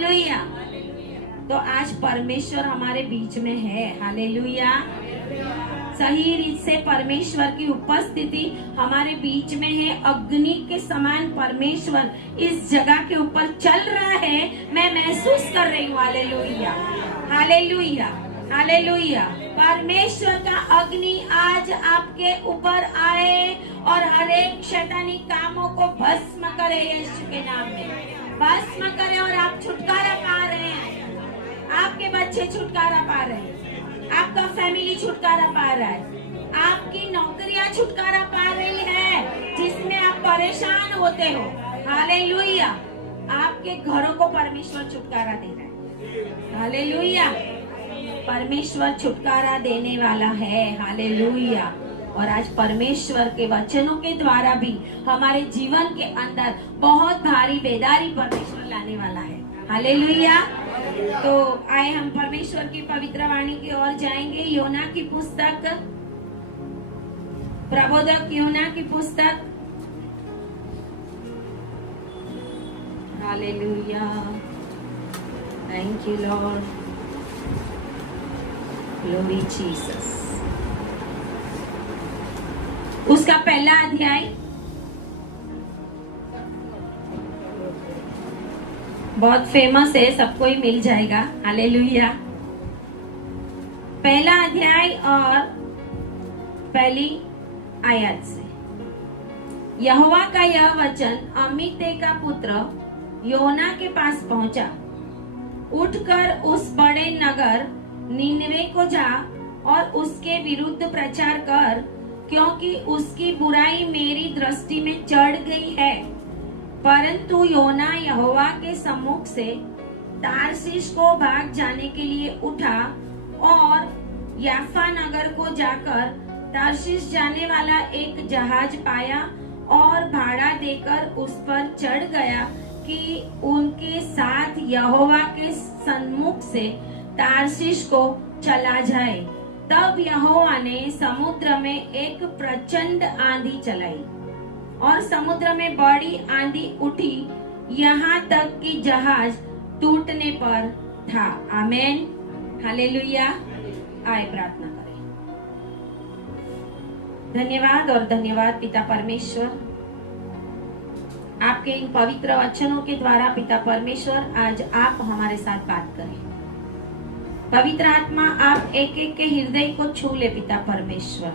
Hallelujah. तो आज परमेश्वर हमारे बीच में है। हालेलुया। सही रीत से परमेश्वर की उपस्थिति हमारे बीच में है। अग्नि के समान परमेश्वर इस जगह के ऊपर चल रहा है, मैं महसूस कर रही हूँ। Hallelujah, hallelujah, hallelujah. परमेश्वर का अग्नि आज आपके ऊपर आए और हर एक शैतानी कामों को भस्म करे यीशु के नाम में, भस्म करे। और आप छुटकारा पा रहे हैं, आपके बच्चे छुटकारा पा रहे हैं, आपका फैमिली छुटकारा पा रहा है, आपकी नौकरियां छुटकारा पा रही है जिसमें आप परेशान होते हो। हालेलुया। आपके घरों को परमेश्वर छुटकारा दे रहा है। हालेलुया। परमेश्वर छुटकारा देने वाला है। हालेलुया। और आज परमेश्वर के वचनों के द्वारा भी हमारे जीवन के अंदर बहुत भारी बेदारी परमेश्वर लाने वाला है। हालेलुया। तो आए हम परमेश्वर की पवित्र वाणी की ओर जाएंगे। योना की पुस्तक, प्रबोधक योना की पुस्तक। Hallelujah. Thank you Lord, glory Jesus. उसका पहला अध्याय बहुत फेमस है, सबको ही मिल जाएगा। हालेलुया। पहला अध्याय और पहली आयत से। यहोवा का यह वचन अमित्ते का पुत्र योना के पास पहुंचा। उठकर उस बड़े नगर नीनवे को जा और उसके विरुद्ध प्रचार कर, क्योंकि उसकी बुराई मेरी दृष्टि में चढ़ गई है। परंतु योना यहोवा के सम्मुख से तारशीश को भाग जाने के लिए उठा और याफा नगर को जाकर तारशीश जाने वाला एक जहाज पाया और भाड़ा देकर उस पर चढ़ गया कि उनके साथ यहोवा के सम्मुख से तारशीश को चला जाए। तब यहोवा ने समुद्र में एक प्रचंड आंधी चलाई और समुद्र में बड़ी आंधी उठी, यहाँ तक कि जहाज टूटने पर था। आमेन। हालेलुया। आए प्रार्थना करें। धन्यवाद और धन्यवाद पिता परमेश्वर, आपके इन पवित्र वचनों के द्वारा पिता परमेश्वर आज आप हमारे साथ बात करें। पवित्र आत्मा आप एक एक के हृदय को छू ले पिता परमेश्वर,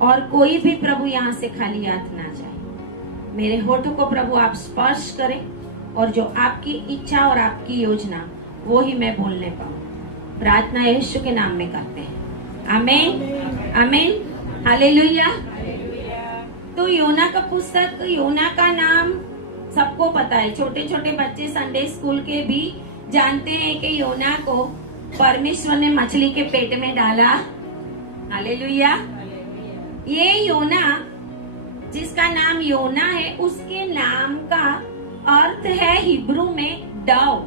और कोई भी प्रभु यहाँ से खाली हाथ ना जाए। मेरे होठों को प्रभु आप स्पर्श करें और जो आपकी इच्छा और आपकी योजना वो ही मैं बोलने पाऊं। प्रार्थना यीशु के नाम में करते हैं। आमीन, आमीन, हालेलुया। तो योना का पुस्तक, योना का नाम सबको पता है। छोटे छोटे बच्चे संडे स्कूल के भी जानते हैं कि योना को परमेश्वर ने मछली के पेट में डाला। हालेलुया। ये योना जिसका नाम योना है, उसके नाम का अर्थ है हिब्रू में डव।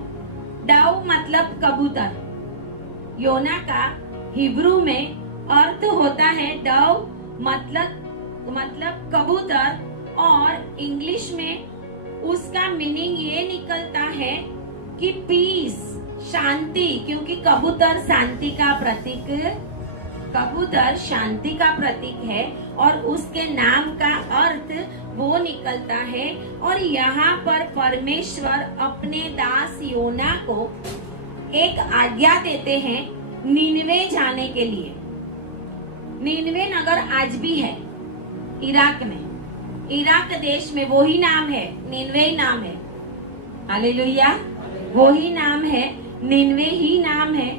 डव मतलब कबूतर। योना का हिब्रू में अर्थ होता है डव, मतलब कबूतर। और इंग्लिश में उसका मीनिंग ये निकलता है कि पीस, शांति, क्योंकि कबूतर शांति का प्रतीक, कबूतर शांति का प्रतीक है और उसके नाम का अर्थ वो निकलता है। और यहाँ पर परमेश्वर अपने दास योना को एक आज्ञा देते हैं नीनवे जाने के लिए। नीनवे नगर आज भी है इराक में, इराक देश में, वो ही नाम है, नीनवे नाम है। हालेलुया। वो ही नाम है, नीनवे ही नाम है।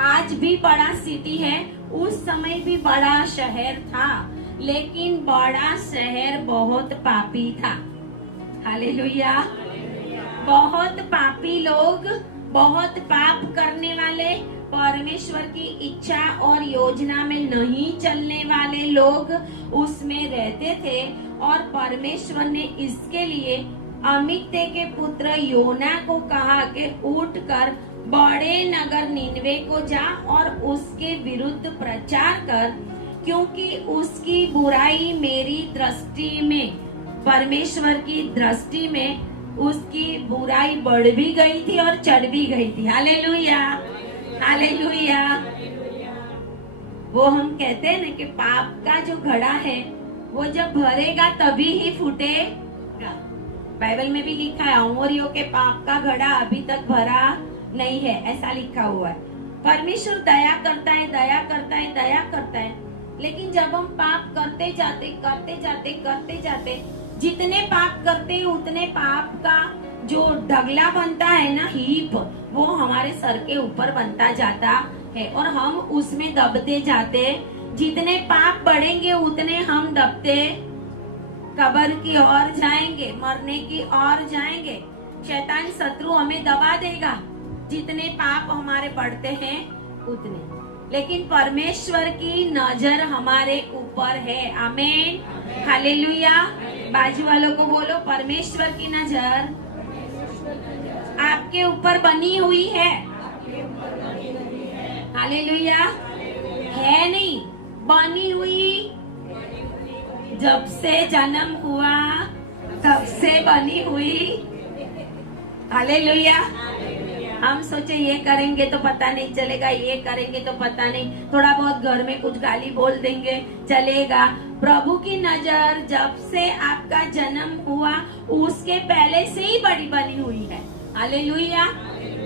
आज भी बड़ा सिटी है, उस समय भी बड़ा शहर था, लेकिन बड़ा शहर बहुत पापी था। हालेलुया। बहुत पापी लोग, बहुत पाप करने वाले, परमेश्वर की इच्छा और योजना में नहीं चलने वाले लोग उसमें रहते थे। और परमेश्वर ने इसके लिए अमित्ते के पुत्र योना को कहा कि उठकर बड़े नगर नीनवे को जा और उसके विरुद्ध प्रचार कर, क्योंकि उसकी बुराई मेरी दृष्टि में, परमेश्वर की दृष्टि में उसकी बुराई बढ़ भी गई थी और चढ़ भी गई थी। Hallelujah, hallelujah. वो हम कहते हैं ना कि पाप का जो घड़ा है वो जब भरेगा तभी ही फूटेगा। बाइबल में भी लिखा है, अमोरियों के पाप का घड़ा अभी तक भरा नहीं है, ऐसा लिखा हुआ है। परमेश्वर दया करता है, दया करता है, दया करता है, लेकिन जब हम पाप करते जाते जितने पाप करते उतने पाप का जो ढगला बनता है ना, हीप, वो हमारे सर के ऊपर बनता जाता है और हम उसमें दबते जाते। जितने पाप बढ़ेंगे उतने हम दबते कब्र की ओर जाएंगे, मरने की ओर जाएंगे। शैतान शत्रु हमें दबा देगा जितने पाप हमारे बढ़ते हैं उतने। लेकिन परमेश्वर की नजर हमारे ऊपर है। आमीन, हालेलुया। बाजू वालों को बोलो, परमेश्वर की नजर आपके ऊपर बनी हुई है। हालेलुया। है नहीं, बनी हुई। जब से जन्म हुआ तब से बनी हुई। हालेलुया। हम सोचे ये करेंगे तो पता नहीं चलेगा, ये करेंगे तो पता नहीं, थोड़ा बहुत घर में कुछ गाली बोल देंगे चलेगा। प्रभु की नजर जब से आपका जन्म हुआ उसके पहले से ही बड़ी बनी हुई है। हालेलुया।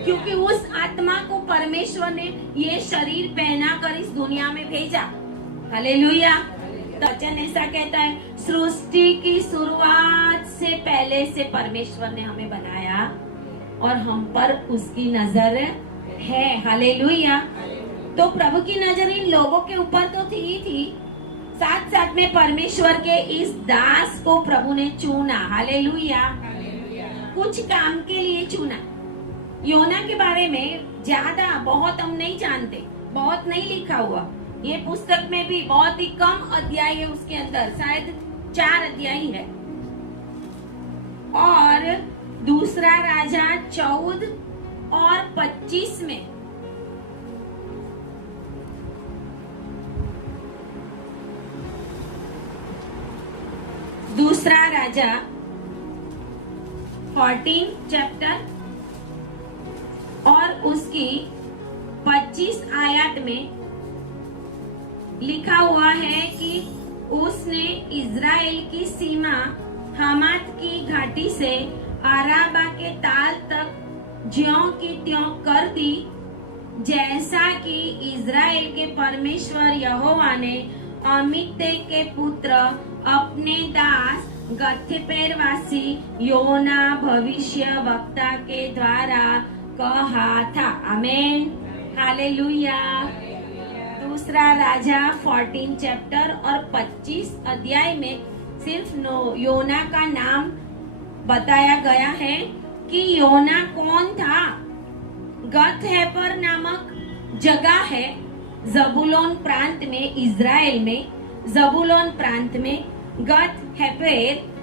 क्योंकि उस आत्मा को परमेश्वर ने ये शरीर पहना कर इस दुनिया में भेजा। हालेलुया। तो वचन ऐसा कहता है, सृष्टि की शुरुआत से पहले से परमेश्वर ने हमें बनाया और हम पर उसकी नजर है। हालेलुया। तो प्रभु की नजर इन लोगों के ऊपर तो थी ही थी, साथ साथ में परमेश्वर के इस दास को प्रभु ने चुना। हालेलुया। कुछ काम के लिए चुना। योना के बारे में ज्यादा बहुत हम नहीं जानते, बहुत नहीं लिखा हुआ। ये पुस्तक में भी बहुत ही कम अध्याय है, उसके अंदर शायद 4 अध्याय है। और दूसरा राजा 14 और 25 में दूसरा राजा 14 चैप्टर और उसकी 25 आयत में लिखा हुआ है कि उसने इज़राइल की सीमा हमात की घाटी से अराबा के ताल तक ज्यों की त्यों कर दी, जैसा कि इज़राइल के परमेश्वर यहोवा ने अमित्ते के पुत्र अपने दास गथपेरवासी योना भविष्य वक्ता के द्वारा कहा था। आमीन, हालेलुया। दूसरा राजा 14 चैप्टर और 25 अध्याय में सिर्फ योना का नाम बताया गया है कि योना कौन था। गथ-हेफर नामक जगह है जबूलून प्रांत में, इज़राइल में जबूलून प्रांत में। गथ-हेफर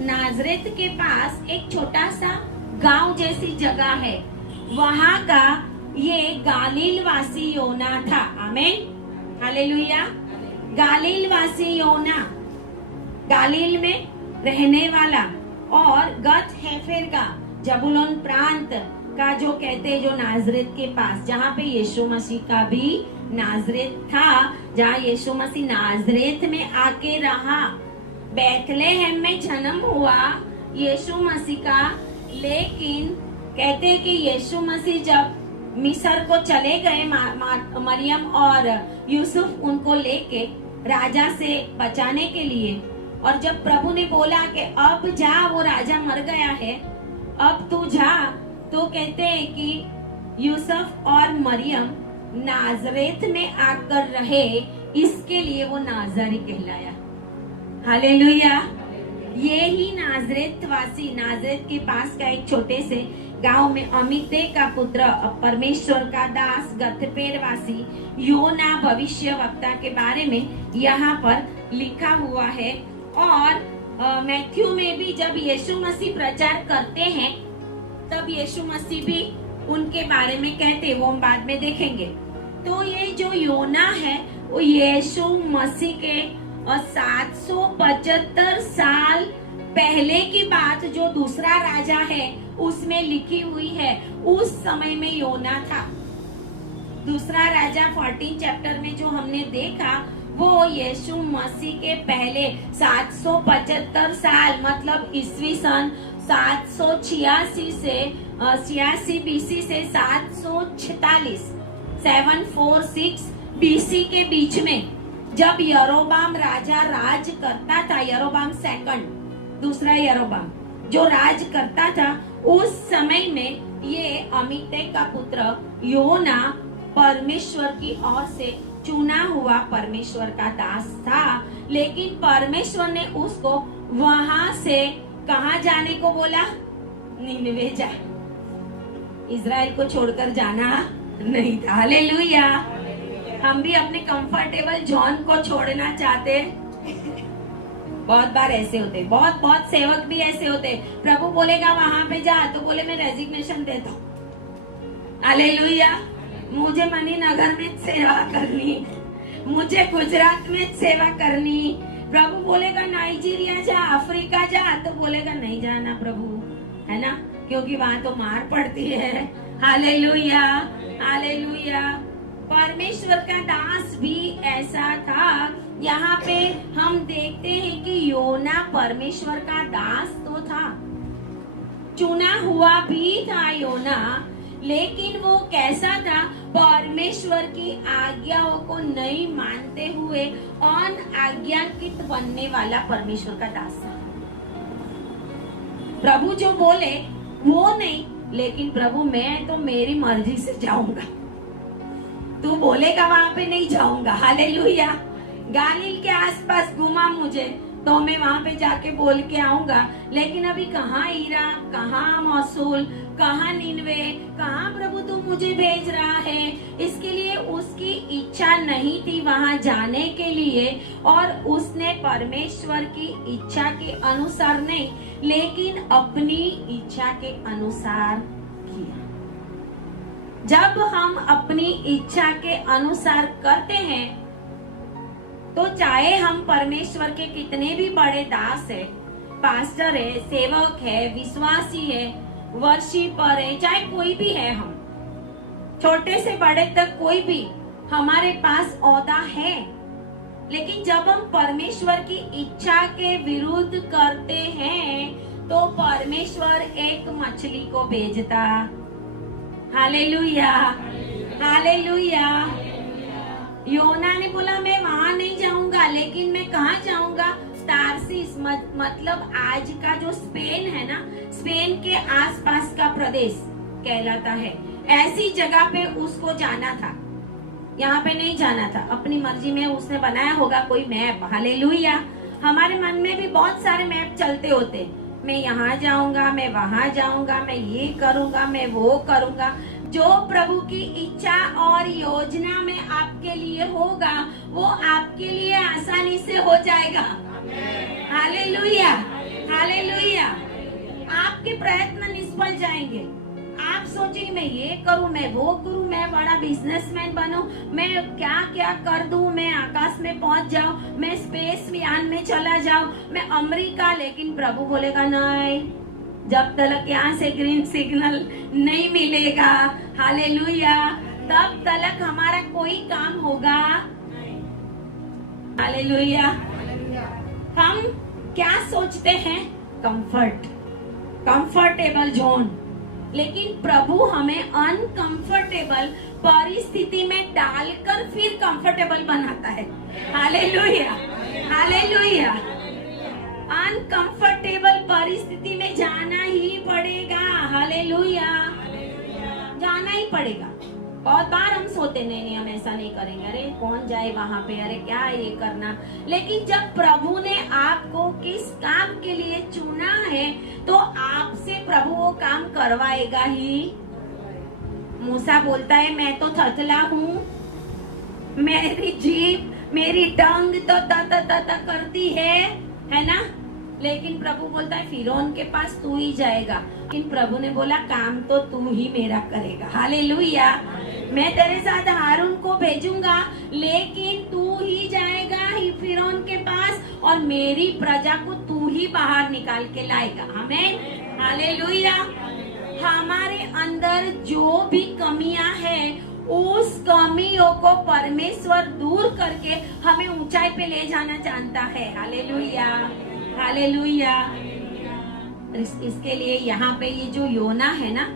नाजरेत के पास एक छोटा सा गांव जैसी जगह है, वहां का ये गालील वासी योना था। आमीन, हालेलुया। गालील वासी योना, गालील में रहने वाला, और गथ-हेफर का जबूलून प्रांत का जो कहते हैं, जो नाजरेत के पास, जहाँ पे यीशु मसीह का भी नाजरेत था, जहाँ यीशु मसीह नाजरेत में आके रहा। बैतलहम में जन्म हुआ यीशु मसीह का, लेकिन कहते हैं कि यीशु मसीह जब मिस्र को चले गए, मरियम और यूसुफ उनको लेके राजा से बचाने के लिए, और जब प्रभु ने बोला कि अब जा, वो राजा मर गया है, अब तू जा, तो कहते हैं कि यूसुफ और मरियम नाजरेत में आकर रहे, इसके लिए वो नाजरी कहलाया। हालेलुया। ये ही नाजरेत वासी, नाजरेत के पास का एक छोटे से गांव में अमित्ते का पुत्र परमेश्वर का दास गथपेर वासी योना भविष्य वक्ता के बारे में यहाँ पर लिखा हुआ है। और मैथ्यू में भी जब यीशु मसीह प्रचार करते हैं तब यीशु मसीह भी उनके बारे में कहते, वो हम बाद में देखेंगे। तो ये जो योना है वो यीशु मसीह के और 775 साल पहले की बात जो दूसरा राजा है उसमें लिखी हुई है। उस समय में योना था। दूसरा राजा 14 चैप्टर में जो हमने देखा वो यीशु मसीह के पहले 775 साल मतलब ईस्वी सन 786 से 86 बीसी से 746 बीसी के बीच में जब यरोबाम राजा राज करता था, यरोबाम सेकंड, दूसरा यरोबाम जो राज करता था, उस समय में ये अमित्ते का पुत्र योना परमेश्वर की ओर से चुना हुआ परमेश्वर का दास था। लेकिन परमेश्वर ने उसको वहां से कहां जाने को बोला? निनवे जा। इज़राइल को छोड़कर जाना नहीं था। हालेलुया। हम भी अपने कंफर्टेबल जोन को छोड़ना चाहते। बहुत बार ऐसे होते, बहुत सेवक भी ऐसे होते। प्रभु बोलेगा वहां पे जा तो बोले मैं रेजिग्नेशन देता हूँ। हालेलुया। मुझे मणिनगर में सेवा करनी, मुझे गुजरात में सेवा करनी। प्रभु बोलेगा नाइजीरिया जा, अफ्रीका जा, तो बोलेगा नहीं जाना प्रभु, है ना, क्योंकि वहां तो मार पड़ती है। Hallelujah, hallelujah. परमेश्वर का दास भी ऐसा था। यहाँ पे हम देखते हैं कि योना परमेश्वर का दास तो था, चुना हुआ भी था योना, लेकिन वो कैसा था? परमेश्वर की आज्ञाओं को नहीं मानते हुए अनाज्ञाकृत बनने वाला परमेश्वर का दास था। प्रभु जो बोले वो नहीं, लेकिन प्रभु मैं तो मेरी मर्जी से जाऊंगा, तू बोलेगा वहां पे नहीं जाऊंगा। हालेलुया। गालिल के आसपास घुमा मुझे तो मैं वहां पे जाके बोल के आऊंगा, लेकिन अभी कहाँ ईरा, कहाँ मौसूल, कहाँ निनवे, कहाँ प्रभु तुम मुझे भेज रहा है? इसके लिए उसकी इच्छा नहीं थी वहां जाने के लिए, और उसने परमेश्वर की इच्छा के अनुसार नहीं, लेकिन अपनी इच्छा के अनुसार किया। जब हम अपनी इच्छा के अनुसार करते हैं तो चाहे हम परमेश्वर के कितने भी बड़े दास है, पास्टर है, सेवक है, विश्वासी है, वर्शिपर है, चाहे कोई भी है, हम छोटे से बड़े तक कोई भी हमारे पास औदा है, लेकिन जब हम परमेश्वर की इच्छा के विरुद्ध करते हैं तो परमेश्वर एक मछली को भेजता। Hallelujah, hallelujah. योना ने बोला मैं वहां नहीं जाऊंगा, लेकिन मैं कहाँ जाऊंगा? तारसीस, मतलब आज का जो स्पेन है ना, स्पेन के आसपास का प्रदेश कहलाता है, ऐसी जगह पे उसको जाना था। यहाँ पे नहीं जाना था, अपनी मर्जी में उसने बनाया होगा कोई मैप। हालेलुया। हमारे मन में भी बहुत सारे मैप चलते होते, मैं यहाँ जाऊंगा, मैं वहां जाऊंगा, मैं ये करूंगा, मैं वो करूंगा। जो प्रभु की इच्छा और योजना में आपके लिए होगा वो आपके लिए आसानी से हो जाएगा। Hallelujah, hallelujah. आपके प्रयत्न निष्फल जाएंगे। आप सोचेंगे मैं ये करूं, मैं वो करूं, मैं बड़ा बिजनेसमैन बनूं, मैं क्या क्या कर दूं, मैं आकाश में पहुंच जाऊं, मैं स्पेस यान में चला जाऊं, मैं अमेरिका। लेकिन प्रभु बोलेगा नहीं, जब तक यहाँ से ग्रीन सिग्नल नहीं मिलेगा, हालेलुया, तब तक हमारा कोई काम होगा। हालेलुया। हम क्या सोचते हैं? कंफर्टेबल जोन, लेकिन प्रभु हमें अनकंफर्टेबल परिस्थिति में डालकर फिर कंफर्टेबल बनाता है। Hallelujah, hallelujah. अनकंफर्टेबल परिस्थिति में जाना ही पड़ेगा। हालेलुया, जाना ही पड़ेगा। बहुत बार हम सोते नहीं, हम ऐसा नहीं करेंगे, अरे कौन जाए वहां पे, अरे क्या ये करना। लेकिन जब प्रभु ने आपको किस काम के लिए चुना है तो आपसे प्रभु वो काम करवाएगा ही। मूसा बोलता है मैं तो थथला हूँ, मेरी जीभ, मेरी टंग तो त करती है ना। लेकिन प्रभु बोलता है फिरौन के पास तू ही जाएगा। लेकिन प्रभु ने बोला काम तो तू ही मेरा करेगा। हालेलुया। मैं तेरे साथ हारून को भेजूंगा, लेकिन तू ही जाएगा, ही फिरौन के पास और मेरी प्रजा को तू ही बाहर निकाल के लाएगा। आमीन, हालेलुया। हमारे अंदर जो भी कमियां हैं उस कमियों को परमेश्वर दूर करके हमें ऊंचाई पे ले जाना चाहता है। Hallelujah, hallelujah. इसके लिए यहाँ पे ये जो योना है ना,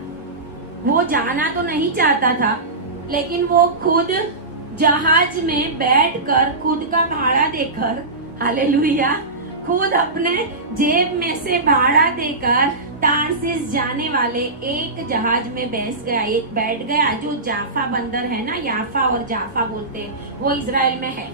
वो जाना तो नहीं चाहता था, लेकिन वो खुद जहाज में बैठकर खुद का भाड़ा देकर, हालेलुया, खुद अपने जेब में से भाड़ा देकर तारसीस जाने वाले एक जहाज में बैठ गया जो जाफा बंदर है ना, याफा और जाफा बोलते हैं, वो इजराइल में है।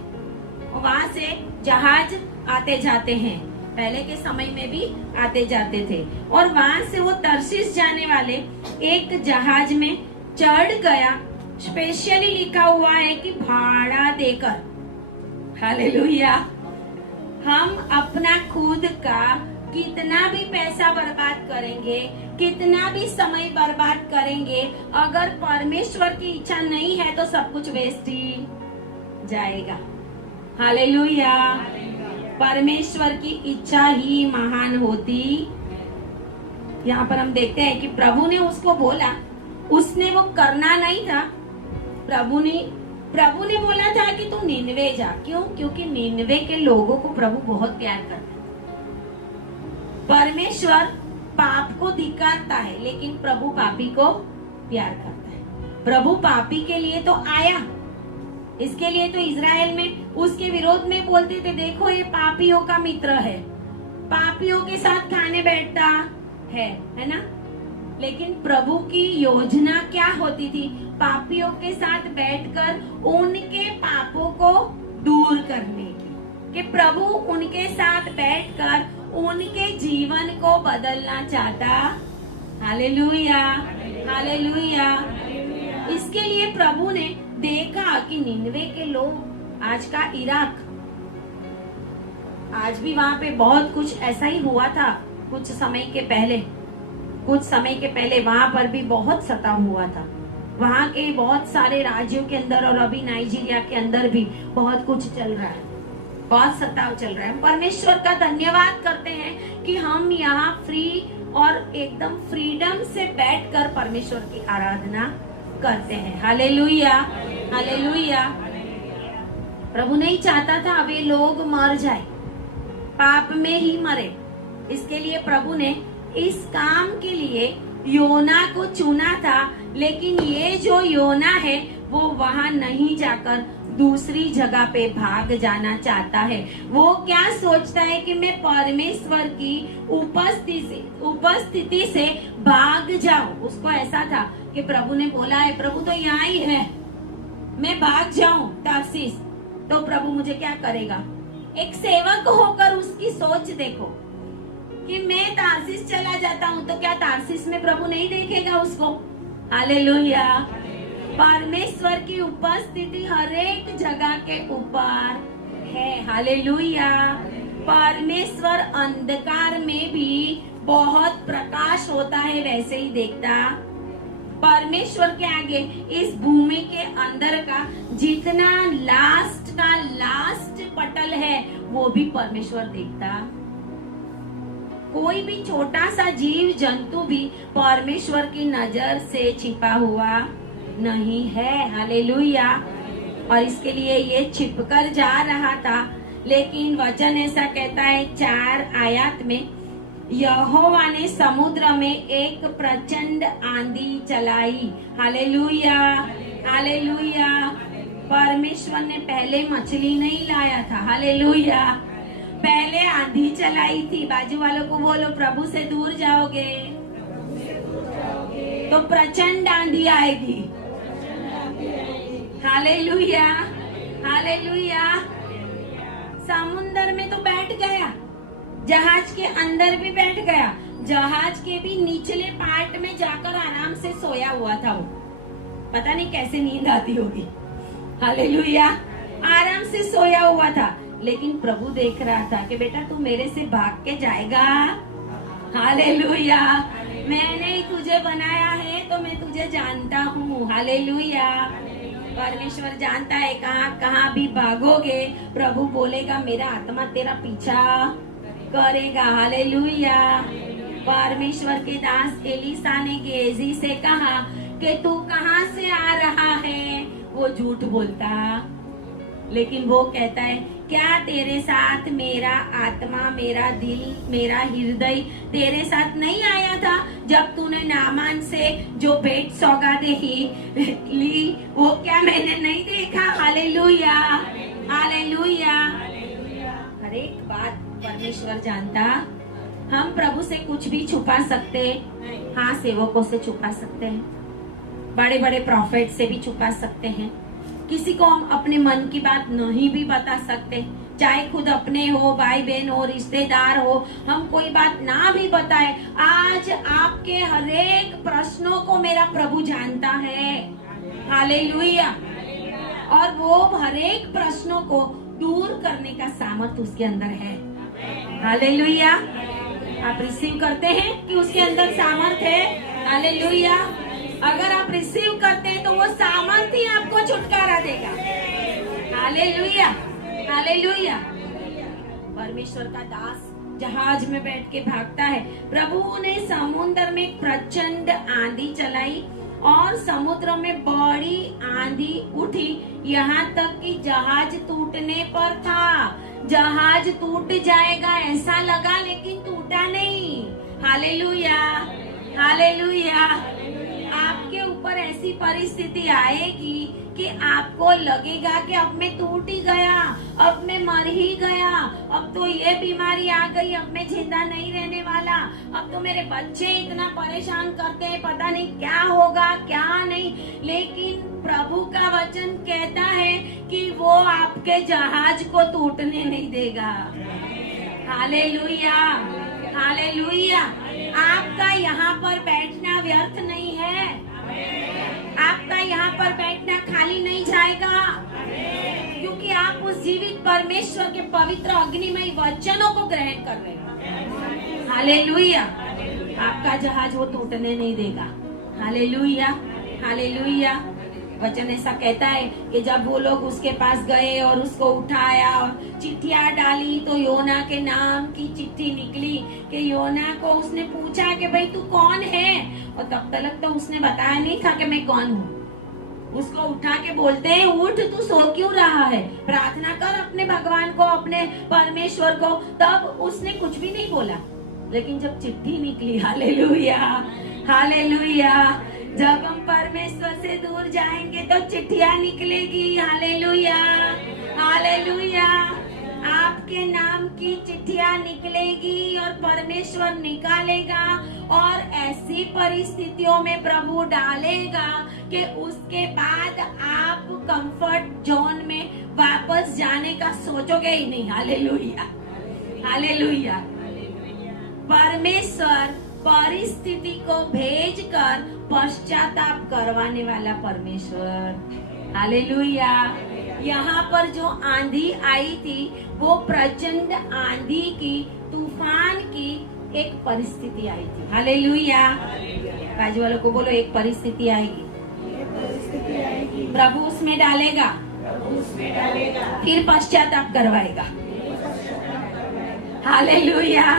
वहां से जहाज आते जाते हैं, पहले के समय में भी आते जाते थे, और वहां से वो तारसीस जाने वाले एक जहाज में चढ़ गया। स्पेशली लिखा हुआ है कि भाड़ा देकर। हालेलुया। हम अपना खुद का कितना भी पैसा बर्बाद करेंगे, कितना भी समय बर्बाद करेंगे, अगर परमेश्वर की इच्छा नहीं है तो सब कुछ वेस्ट ही जाएगा। हालेलुया। परमेश्वर की इच्छा ही महान होती। यहाँ पर हम देखते हैं कि प्रभु ने उसको बोला, उसने वो करना नहीं था। प्रभु ने बोला था कि तू निनवे जा। क्यों? क्योंकि निनवे के लोगों को प्रभु बहुत प्यार करता है। परमेश्वर पाप को धिक्कारता है, लेकिन प्रभु पापी को प्यार करता है। प्रभु पापी के लिए तो आया, इसके लिए तो इजराइल में उसके विरोध में बोलते थे, देखो ये पापियों का मित्र है, पापियों के साथ खाने बैठता है ना। लेकिन प्रभु की योजना क्या होती थी? पापियों के साथ बैठकर उनके पापों को दूर करने की, कि प्रभु उनके साथ बैठकर उनके जीवन को बदलना चाहता। Hallelujah, hallelujah. इसके लिए प्रभु ने देखा कि निनवे के लोग, आज का इराक, आज भी वहां पे बहुत कुछ ऐसा ही हुआ था। कुछ समय के पहले वहां पर भी बहुत सताव हुआ था। वहां के बहुत सारे राज्यों के अंदर और अभी नाइजीरिया के अंदर भी बहुत कुछ चल रहा है, बहुत सताव चल रहा है। परमेश्वर का धन्यवाद करते हैं कि हम यहाँ फ्री और एकदम फ्रीडम से बैठकर परमेश्वर की आराधना करते हैं। Hallelujah, hallelujah. प्रभु नहीं चाहता था वे लोग मर जाए, पाप में ही मरे। इसके लिए प्रभु ने इस काम के लिए योना को चुना था। लेकिन ये जो योना है वो वहां नहीं जाकर दूसरी जगह पे भाग जाना चाहता है। वो क्या सोचता है कि मैं परमेश्वर की उपस्थिति से भाग जाऊं। उसको ऐसा था कि प्रभु ने बोला है, प्रभु तो यहाँ ही है, मैं भाग जाऊं तारसीस तो प्रभु मुझे क्या करेगा। एक सेवक होकर उसकी सोच देखो कि मैं तारसीस चला जाता हूं तो क्या तारसीस में प्रभु नहीं देखेगा उसको। हालेलुया। परमेश्वर की उपस्थिति हर एक जगह के ऊपर है। हालेलुया। परमेश्वर अंधकार में भी बहुत प्रकाश होता है, वैसे ही देखता। परमेश्वर के आगे इस भूमि के अंदर का जितना लास्ट पटल है वो भी परमेश्वर देखता। कोई भी छोटा सा जीव जंतु भी परमेश्वर की नजर से छिपा हुआ नहीं है। हालेलुया। और इसके लिए ये छिपकर जा रहा था। लेकिन वचन ऐसा कहता है 4 आयत में, यहोवा ने समुद्र में एक प्रचंड आंधी चलाई। Hallelujah, hallelujah. परमेश्वर ने पहले मछली नहीं लाया था। हालेलुया। पहले आंधी चलाई थी। बाजू वालों को बोलो, प्रभु से दूर जाओगे तो प्रचंड आंधी आएगी। Hallelujah, hallelujah. समुद्र में तो बैठ गया, जहाज के अंदर भी बैठ गया, जहाज के भी निचले पार्ट में जाकर आराम से सोया हुआ था। वो पता नहीं कैसे नींद आती होगी। हालेलुया। आराम से सोया हुआ था। लेकिन प्रभु देख रहा था कि बेटा तू मेरे से भाग के जाएगा। हालेलुया। मैंने ही तुझे बनाया है तो मैं तुझे जानता हूँ। हालेलुया। परमेश्वर जानता है कहाँ कहाँ भी भागोगे, प्रभु बोलेगा मेरा आत्मा तेरा पीछा करेगा। हालेलुया। परमेश्वर के दास एलीसा ने गेजी से कहा कि तू कहाँ से आ रहा है। वो झूठ बोलता, लेकिन वो कहता है क्या तेरे साथ मेरा आत्मा, मेरा दिल, मेरा हृदय तेरे साथ नहीं आया था जब तूने नामान से जो भेंट सौगातें ली, वो क्या मैंने नहीं देखा। Hallelujah, hallelujah. हर एक बात परमेश्वर जानता। हम प्रभु से कुछ भी छुपा सकते, हाँ सेवकों से छुपा सकते हैं, बड़े बड़े प्रॉफिट से भी छुपा सकते हैं। किसी को हम अपने मन की बात नहीं भी बता सकते, चाहे खुद अपने हो, भाई बहन हो, रिश्तेदार हो, हम कोई बात ना भी बताए। आज आपके हर एक प्रश्नों को मेरा प्रभु जानता है। हालेलुया। और वो हर एक प्रश्नों को दूर करने का सामर्थ्य उसके अंदर है। हालेलुया। आप रिसीव करते हैं कि उसके अंदर सामर्थ्य है। हालेलुया। अगर आप रिसीव करते हैं तो वो सामर्थ्य ही आपको छुटकारा देगा। Hallelujah, hallelujah. परमेश्वर का दास जहाज में बैठ के भागता है। प्रभु ने समुद्र में प्रचंड आंधी चलाई और समुद्र में बड़ी आंधी उठी, यहाँ तक कि जहाज टूटने पर था। जहाज टूट जाएगा ऐसा लगा, लेकिन टूटा नहीं। Hallelujah, hallelujah. आपके ऊपर ऐसी परिस्थिति आएगी कि आपको लगेगा कि अब मैं टूट ही गया, अब मैं मर ही गया, अब तो ये बीमारी आ गई, अब मैं जिंदा नहीं रहने वाला, अब तो मेरे बच्चे इतना परेशान करते हैं, पता नहीं क्या होगा क्या नहीं। लेकिन प्रभु का वचन कहता है कि वो आपके जहाज को टूटने नहीं देगा। Hallelujah, hallelujah. आपका यहाँ पर बैठना व्यर्थ नहीं है। आपका यहाँ पर बैठना खाली नहीं जाएगा, क्योंकि आप उस जीवित परमेश्वर के पवित्र अग्निमय वचनों को ग्रहण कर रहे हैं। हालेलुया। आपका जहाज वो टूटने नहीं देगा। Hallelujah, hallelujah. वचन ऐसा कहता है कि जब वो लोग उसके पास गए और उसको उठाया और चिट्ठियां डाली, तो योना के नाम की चिट्ठी निकली कि योना को उसने पूछा कि भाई तू कौन है, और तब तक तो उसने बताया नहीं था कि मैं कौन हूँ। उसको उठा के बोलते हैं उठ, तू सो क्यों रहा है, प्रार्थना कर अपने भगवान को, अपने परमेश्वर को। तब उसने कुछ भी नहीं बोला। लेकिन जब चिट्ठी निकली, हालेलुया, हालेलुया। जब हम परमेश्वर से दूर जाएंगे तो चिट्ठियां निकलेगी। Hallelujah, hallelujah. आपके नाम की चिट्ठियां निकलेगी और परमेश्वर निकालेगा, और ऐसी परिस्थितियों में प्रभु डालेगा कि उसके बाद आप कंफर्ट जोन में वापस जाने का सोचोगे ही नहीं। Hallelujah, hallelujah. परमेश्वर परिस्थिति को भेजकर पश्चाताप करवाने वाला परमेश्वर। हालेलुया। यहाँ पर जो आंधी आई थी वो प्रचंड आंधी की, तूफान की एक परिस्थिति आई थी। हालेलुया। बाजू वालों को बोलो एक परिस्थिति आएगी, प्रभु उसमें डालेगा, फिर पश्चाताप करवाएगा। हालेलुया।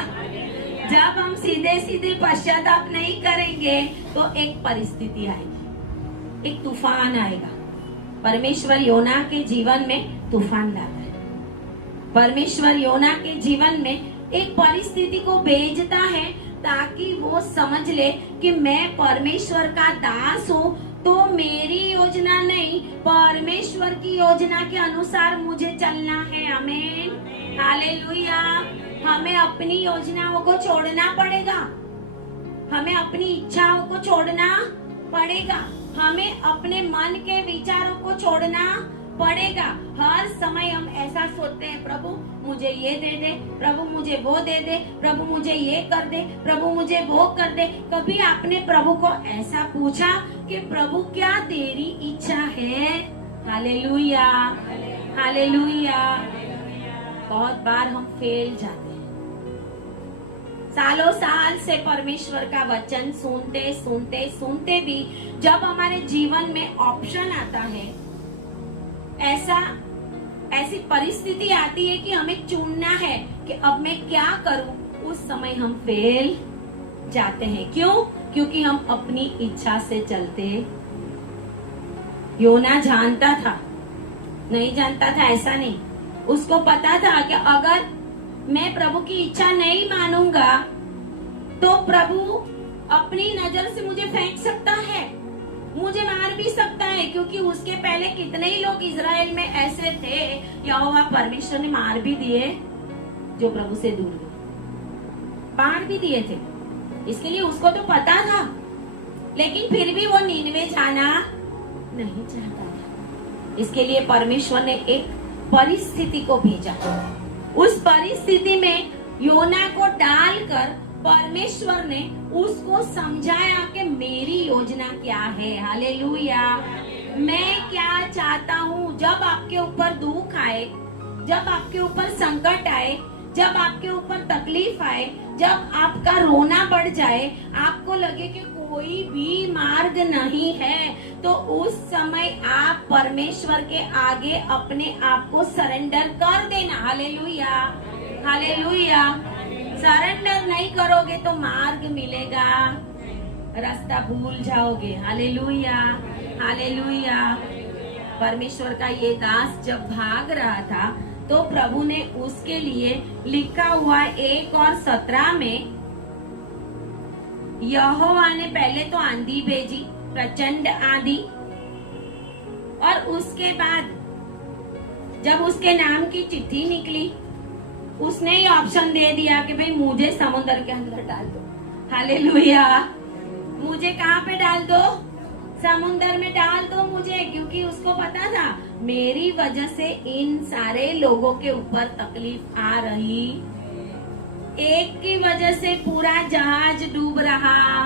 जब हम सीधे सीधे पश्चाताप नहीं करेंगे तो एक परिस्थिति आएगी, एक तूफान आएगा। परमेश्वर योना के जीवन में तूफान लाता है। परमेश्वर योना के जीवन में एक परिस्थिति को भेजता है ताकि वो समझ ले कि मैं परमेश्वर का दास हूँ, तो मेरी योजना नहीं, परमेश्वर की योजना के अनुसार मुझे चलना है। आमीन, हालेलुया। हमें अपनी योजनाओं को छोड़ना पड़ेगा, हमें अपनी इच्छाओं को छोड़ना पड़ेगा, हमें अपने मन के विचारों को छोड़ना पड़ेगा। हर समय हम ऐसा सोचते हैं प्रभु मुझे ये दे दे, प्रभु मुझे वो दे दे, प्रभु मुझे ये कर दे, प्रभु मुझे वो कर दे। कभी आपने प्रभु को ऐसा पूछा कि प्रभु क्या तेरी इच्छा है? Hallelujah, hallelujah. बहुत बार हम फेल जाते हैं। सालों साल से परमेश्वर का वचन सुनते सुनते सुनते भी जब हमारे जीवन में ऑप्शन आता है, ऐसी परिस्थिति आती है कि हमें चुनना है कि अब मैं क्या करूं, उस समय हम फेल जाते हैं। क्यों? क्योंकि हम अपनी इच्छा से चलते। योना जानता था, नहीं जानता था ऐसा नहीं, उसको पता था कि अगर मैं प्रभु की इच्छा नहीं मानूंगा तो प्रभु अपनी नजर से मुझे फेंक सकता है, मुझे मार भी सकता है। क्योंकि उसके पहले कितने ही लोग इजराइल में ऐसे थे, यहोवा परमेश्वर ने मार भी दिए जो प्रभु से दूर थे, मार भी दिए थे। इसके लिए उसको तो पता था, लेकिन फिर भी वो नीनवे जाना नहीं चाहता था। इसके लिए परमेश्वर ने एक परिस्थिति को भेजा। उस परिस्थिति में योना को डालकर परमेश्वर ने उसको समझाया कि मेरी योजना क्या है। हालेलुया। मैं क्या चाहता हूँ। जब आपके ऊपर दुख आए, जब आपके ऊपर संकट आए, जब आपके ऊपर तकलीफ आए, जब आपका रोना बढ़ जाए, आपको लगे कि कोई भी मार्ग नहीं है, तो उस समय आप परमेश्वर के आगे अपने आप को सरेंडर कर देना। Hallelujah, hallelujah. सरेंडर नहीं करोगे तो मार्ग मिलेगा, रास्ता भूल जाओगे। Hallelujah, hallelujah. परमेश्वर का ये दास जब भाग रहा था तो प्रभु ने उसके लिए लिखा हुआ 1 और 17 में, यहोवा ने पहले तो आंधी भेजी, प्रचंड आंधी, और उसके बाद जब उसके नाम की चिट्ठी निकली, उसने ही ऑप्शन दे दिया कि भाई मुझे समुद्र के अंदर डाल दो। हालेलुया। मुझे कहाँ पे डाल दो? समुद्र में डाल दो मुझे। क्योंकि उसको पता था मेरी वजह से इन सारे लोगों के ऊपर तकलीफ आ रही, एक की वजह से पूरा जहाज डूब रहा।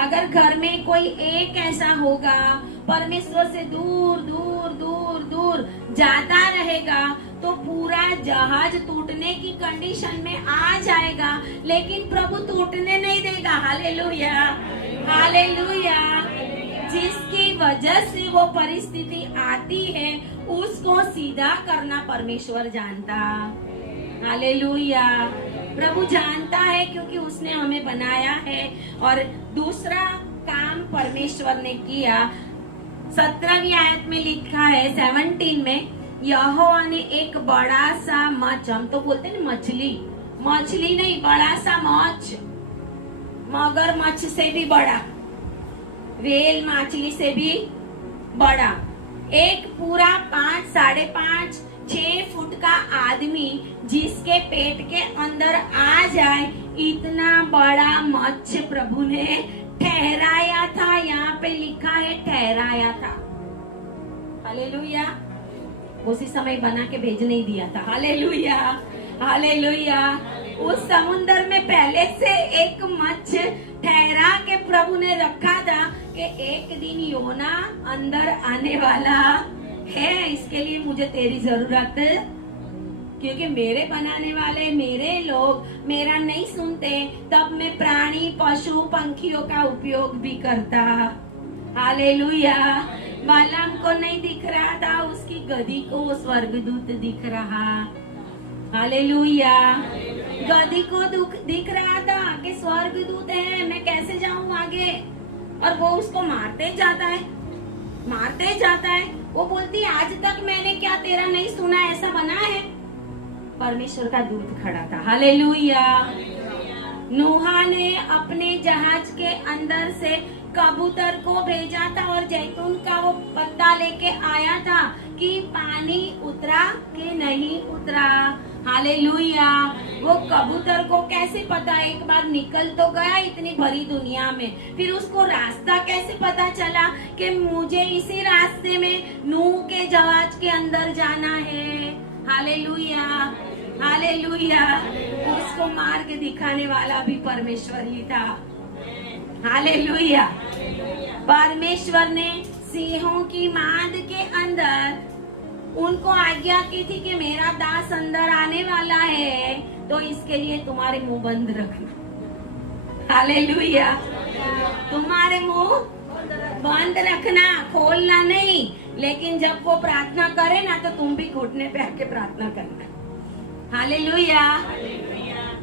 अगर घर में कोई एक ऐसा होगा, परमेश्वर से दूर दूर दूर दूर जाता रहेगा, तो पूरा जहाज टूटने की कंडीशन में आ जाएगा, लेकिन प्रभु टूटने नहीं देगा। Hallelujah, hallelujah. जिसकी वजह से वो परिस्थिति आती है, उसको सीधा करना परमेश्वर जानता। हालेलुया। प्रभु जानता है, क्योंकि उसने हमें बनाया है। और दूसरा काम परमेश्वर ने किया, 17वीं आयत में लिखा है 17 में, यहोवा ने एक बड़ा सा मछ, हम तो बोलते हैं मछली, मछली नहीं, बड़ा सा मछ, मगरमच्छ से भी बड़ा, वेल मछली से भी बड़ा, एक पूरा 5, 5.5, 6 फुट का आदमी जिसके पेट के अंदर आ जाए, इतना बड़ा मत्स्य प्रभु ने ठहराया था। यहाँ पे लिखा है ठहराया था। हालेलुया। उसी समय बना के भेज नहीं दिया था। Hallelujah, hallelujah. उस समुद्र में पहले से एक मत्स्य ठहरा के प्रभु ने रखा था कि एक दिन योना अंदर आने वाला है, इसके लिए मुझे तेरी जरूरत, क्योंकि मेरे बनाने वाले मेरे लोग मेरा नहीं सुनते, तब मैं प्राणी पशु पंखियों का उपयोग भी करता। हालेलुया। बालाम को नहीं दिख रहा था, उसकी गदी को स्वर्गदूत दिख रहा। हालेलुया। गदी को दिख रहा था कि स्वर्गदूत है, मैं कैसे जाऊं आगे, और वो उसको मारते जाता है, मारते जाता है। वो बोलती आज तक मैंने क्या तेरा नहीं सुना, ऐसा बना है। परमेश्वर का दूत खड़ा था। हालेलुया। नूहा ने अपने जहाज के अंदर से कबूतर को भेजा था और जैतून का वो पत्ता लेके आया था कि पानी उतरा कि नहीं उतरा। हालेलुया। वो कबूतर को कैसे पता, एक बार निकल तो गया इतनी भरी दुनिया में, फिर उसको रास्ता कैसे पता चला कि मुझे इसी रास्ते में नूह के जहाज के अंदर जाना है। Hallelujah, hallelujah. उसको मार्ग दिखाने वाला भी परमेश्वर ही था। हालेलुया। परमेश्वर ने सिंहों की मांद के अंदर उनको आज्ञा की थी कि मेरा दास अंदर आने वाला है, तो इसके लिए तुम्हारे मुंह बंद रखना। हालेलुया। तुम्हारे मुंह बंद रखना, खोलना नहीं। लेकिन जब वो प्रार्थना करे ना तो तुम भी घुटने पे आके प्रार्थना करना। हालेलुया।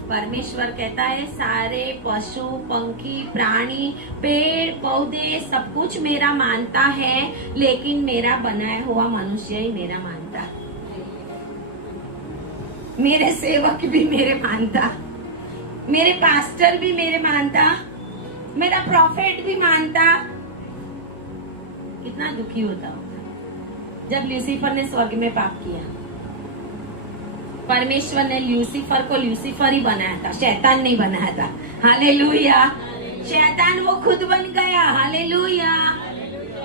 परमेश्वर कहता है सारे पशु पंखी प्राणी पेड़ पौधे सब कुछ मेरा मानता है, लेकिन मेरा बनाया हुआ मनुष्य ही मेरा मानता, मेरे सेवक भी मेरे मानता, मेरे पास्टर भी मेरे मानता, मेरा प्रॉफिट भी मानता। कितना दुखी होता होगा जब लूसीफर ने स्वर्ग में पाप किया। परमेश्वर ने लूसीफर को लूसीफर ही बनाया था, शैतान नहीं बनाया था। हालेलुया। शैतान वो खुद बन गया। हालेलुया।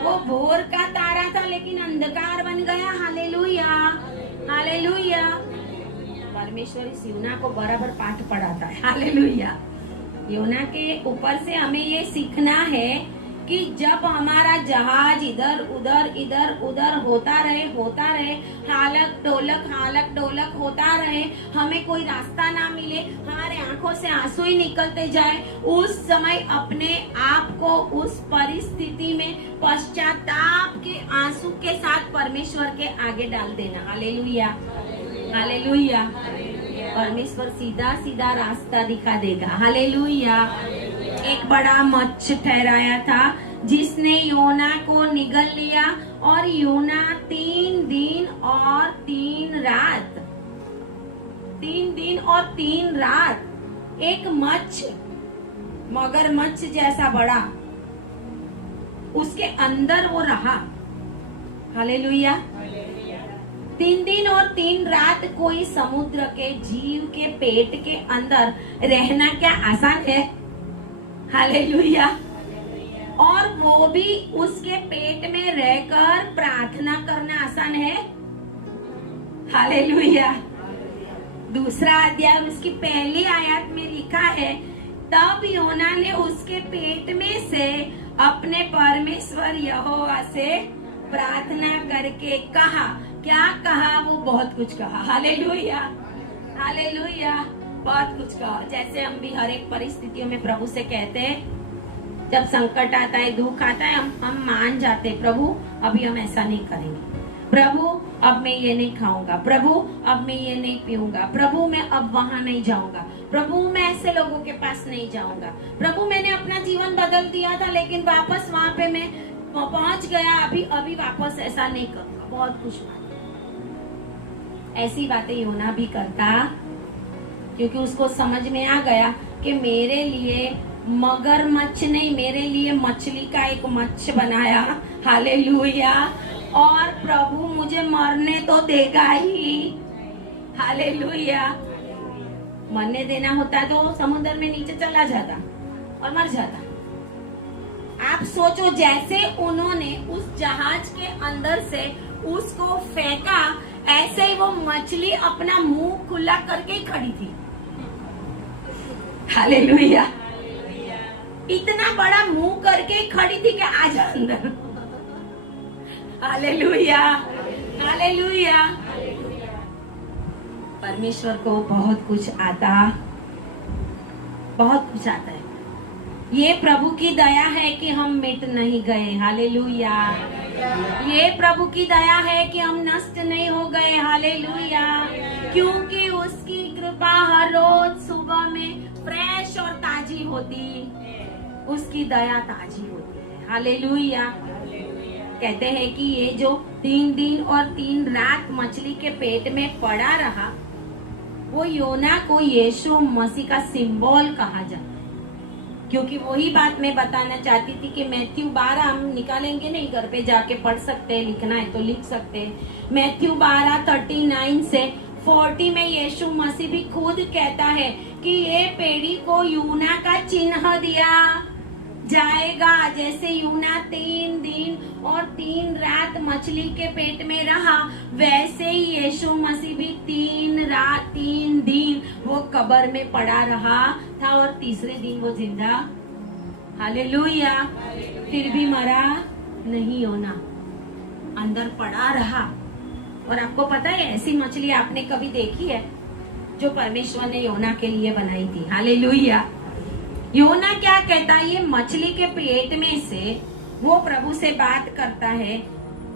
वो भोर का तारा था लेकिन अंधकार बन गया। हालेलुया। हालेलुया। परमेश्वर इस यूना को बराबर पाठ पढ़ाता है। हालेलुया। यूना के ऊपर से हमें ये सीखना है कि जब हमारा जहाज इधर उधर होता रहे, हालक डोलक होता रहे, हमें कोई रास्ता ना मिले, हमारे आंखों से आंसू ही निकलते जाए, उस समय अपने आप को उस परिस्थिति में पश्चाताप के आंसू के साथ परमेश्वर के आगे डाल देना। हालेलुया। हालेलुया। परमेश्वर सीधा सीधा रास्ता दिखा देगा। हालेलुया। एक बड़ा मच्छ ठहराया था जिसने योना को निगल लिया, और योना 3 दिन और 3 रात एक मगरमच्छ जैसा बड़ा उसके अंदर वो रहा। हालेलुया। 3 दिन और 3 रात कोई समुद्र के जीव के पेट के अंदर रहना क्या आसान है? हालेलुया। और वो भी उसके पेट में रहकर प्रार्थना करना आसान है? हालेलुया। दूसरा अध्याय उसकी पहली आयत में लिखा है, तब योना ने उसके पेट में से अपने परमेश्वर यहोवा से प्रार्थना करके कहा। क्या कहा? वो बहुत कुछ कहा। हालेलुया। हालेलुया। बहुत कुछ कहा। जैसे हम भी हर एक परिस्थितियों में प्रभु से कहते हैं, जब संकट आता है, दुख आता है, हम मान जाते, प्रभु अभी हम ऐसा नहीं करेंगे, प्रभु अब मैं ये नहीं खाऊंगा, प्रभु अब मैं ये नहीं पीऊंगा, प्रभु मैं अब वहां नहीं जाऊंगा, प्रभु मैं ऐसे लोगों के पास नहीं जाऊंगा, प्रभु मैंने अपना जीवन बदल दिया था लेकिन वापस वहां पे मैं पहुंच गया, अभी वापस ऐसा नहीं करूंगा। बहुत कुछ ऐसी बातें योना भी करता, क्योंकि उसको समझ में आ गया कि मेरे लिए मगरमच्छ नहीं, मेरे लिए मछली का एक मच्छ बनाया। हालेलुया। और प्रभु मुझे मरने तो देगा ही। हालेलुया। मरने देना होता तो समुद्र में नीचे चला जाता और मर जाता। आप सोचो, जैसे उन्होंने उस जहाज के अंदर से उसको फेंका, ऐसे ही वो मछली अपना मुंह खुला करके ही खड़ी थी। हालेलुया। इतना बड़ा मुंह करके खड़ी थी कि आज अंदर। हालेलुया। हालेलुया। परमेश्वर को बहुत कुछ आता है। ये प्रभु की दया है कि हम मिट नहीं गए। हालेलुया। ये प्रभु की दया है कि हम नष्ट नहीं हो गए। हालेलुया। क्योंकि उसकी कृपा हर रोज सुबह में फ्रेश और ताजी होती, उसकी दया ताजी होती है। हालेलुया। कहते हैं कि ये जो 3 दिन और 3 रात मछली के पेट में पड़ा रहा, वो योना को यीशु मसीह का सिंबल कहा जाता है। क्योंकि वही बात मैं बताना चाहती थी कि मैथ्यू 12 हम निकालेंगे नहीं, घर पे जाके पढ़ सकते हैं, लिखना है तो लिख सकते हैं। मैथ्यू 12:39 से 40 में यीशु मसीह भी खुद कहता है कि ये पेड़ी को यूना का चिन्ह दिया जाएगा। जैसे यूना 3 दिन और 3 रात मछली के पेट में रहा, वैसे ही यीशु मसीह भी 3 रात 3 दिन वो कब्र में पड़ा रहा था और तीसरे दिन वो जिंदा। हालेलुया। फिर भी मरा नहीं, योना अंदर पड़ा रहा। और आपको पता है, ऐसी मछली आपने कभी देखी है जो परमेश्वर ने योना के लिए बनाई थी? हालेलुया। योना क्या कहता है? ये मछली के पेट में से वो प्रभु से बात करता है,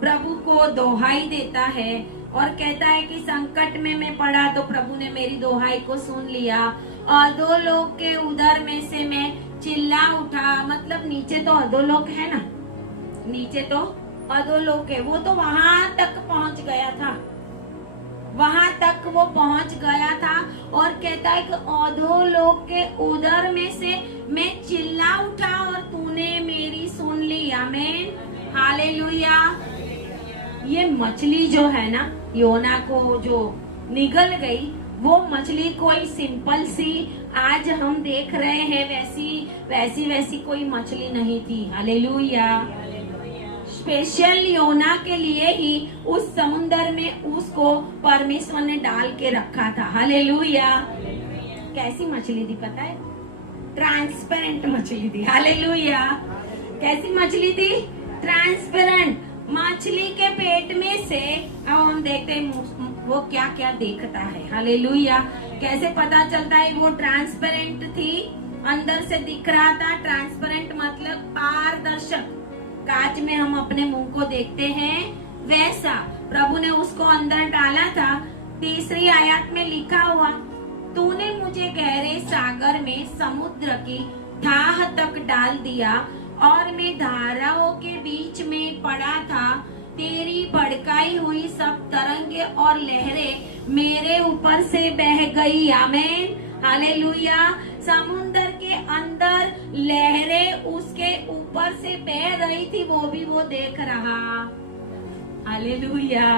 प्रभु को दोहाई देता है और कहता है कि संकट में मैं पड़ा तो प्रभु ने मेरी दोहाई को सुन लिया। अधोलोक के उदर में से मैं चिल्ला उठा, मतलब नीचे तो अधोलोक है ना, नीचे तो अधोलोक है, वो तो वहां तक पहुंच गया था, वहां तक वो पहुंच गया था। और कहता है कि अधोलोक के उदर में से मैं चिल्ला उठा और तूने मेरी सुन ली। आमीन, हालेलुया। ये मछली जो है ना, योना को जो निगल गई, वो मछली कोई सिंपल सी आज हम देख रहे हैं वैसी कोई मछली नहीं थी। हालेलुया। स्पेशल योना के लिए ही उस समुद्र में उसको परमेश्वर ने डाल के रखा था। हालेलुया। कैसी मछली थी पता है? ट्रांसपेरेंट मछली थी। हालेलुया। कैसी मछली थी? ट्रांसपेरेंट। मछली के पेट में से अब हम देखते हैं वो क्या क्या देखता है। हालेलुया। कैसे पता चलता है? वो ट्रांसपेरेंट थी, अंदर से दिख रहा था। ट्रांसपेरेंट मतलब पारदर्शक, कांच में हम अपने मुंह को देखते हैं वैसा प्रभु ने उसको अंदर डाला था। तीसरी आयत में लिखा हुआ, तूने मुझे गहरे सागर में समुद्र की थाह तक डाल दिया और मैं धाराओं के बीच में पड़ा था। तेरी भड़काई हुई सब तरंगे और लहरें मेरे ऊपर से बह गई। आमीन, हालेलुया। समुद्र के अंदर लहरें उसके ऊपर से बह रही थी, वो भी वो देख रहा। हालेलुया।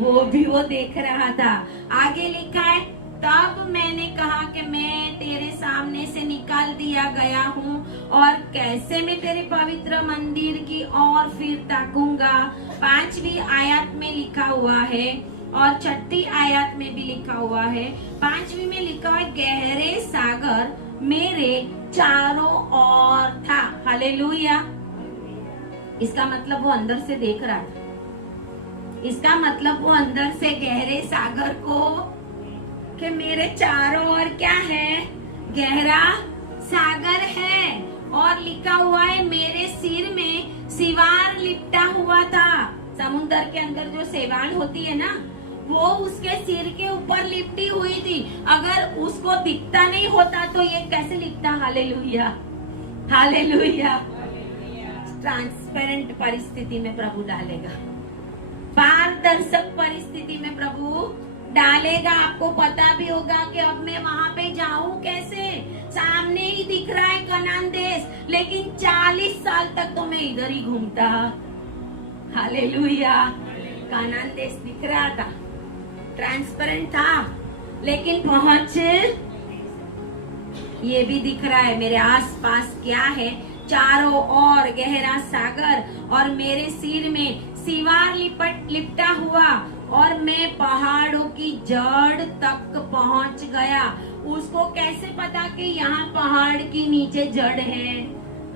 वो भी वो देख रहा था। आगे लिखा है, तब मैंने कहा कि मैं तेरे सामने से निकाल दिया गया हूँ और कैसे मैं तेरे पवित्र मंदिर की ओर फिर ताकूंगा। 5वीं आयत में लिखा हुआ है और 6ठी आयत में भी लिखा हुआ है। 5वीं में लिखा है, गहरे सागर मेरे चारों ओर था। हालेलुया। इसका मतलब वो अंदर से देख रहा था। इसका मतलब वो अंदर से गहरे सागर को कि मेरे चारों ओर क्या है? गहरा सागर है। और लिखा हुआ है, मेरे सिर में सिवार लिपटा हुआ था। समुद्र के अंदर जो सेवाल होती है ना, वो उसके सिर के ऊपर लिपटी हुई थी। अगर उसको दिखता नहीं होता तो ये कैसे लिखता? Hallelujah, hallelujah. ट्रांसपेरेंट परिस्थिति में प्रभु डालेगा, पारदर्शक परिस्थिति में प्रभु डालेगा। आपको पता भी होगा कि अब मैं वहां पे जाऊं कैसे? सामने ही दिख रहा है कनान देश, लेकिन 40 साल तक तो मैं इधर ही घूमता। हालेलुया। कनान देश दिख रहा था, ट्रांसपेरेंट था, लेकिन पहुंच ये भी दिख रहा है मेरे आसपास क्या है? चारों ओर गहरा सागर और मेरे सिर में सिवार लिपटा हुआ और मैं पहाड़ों की जड़ तक पहुंच गया। उसको कैसे पता कि यहाँ पहाड़ की नीचे जड़ है?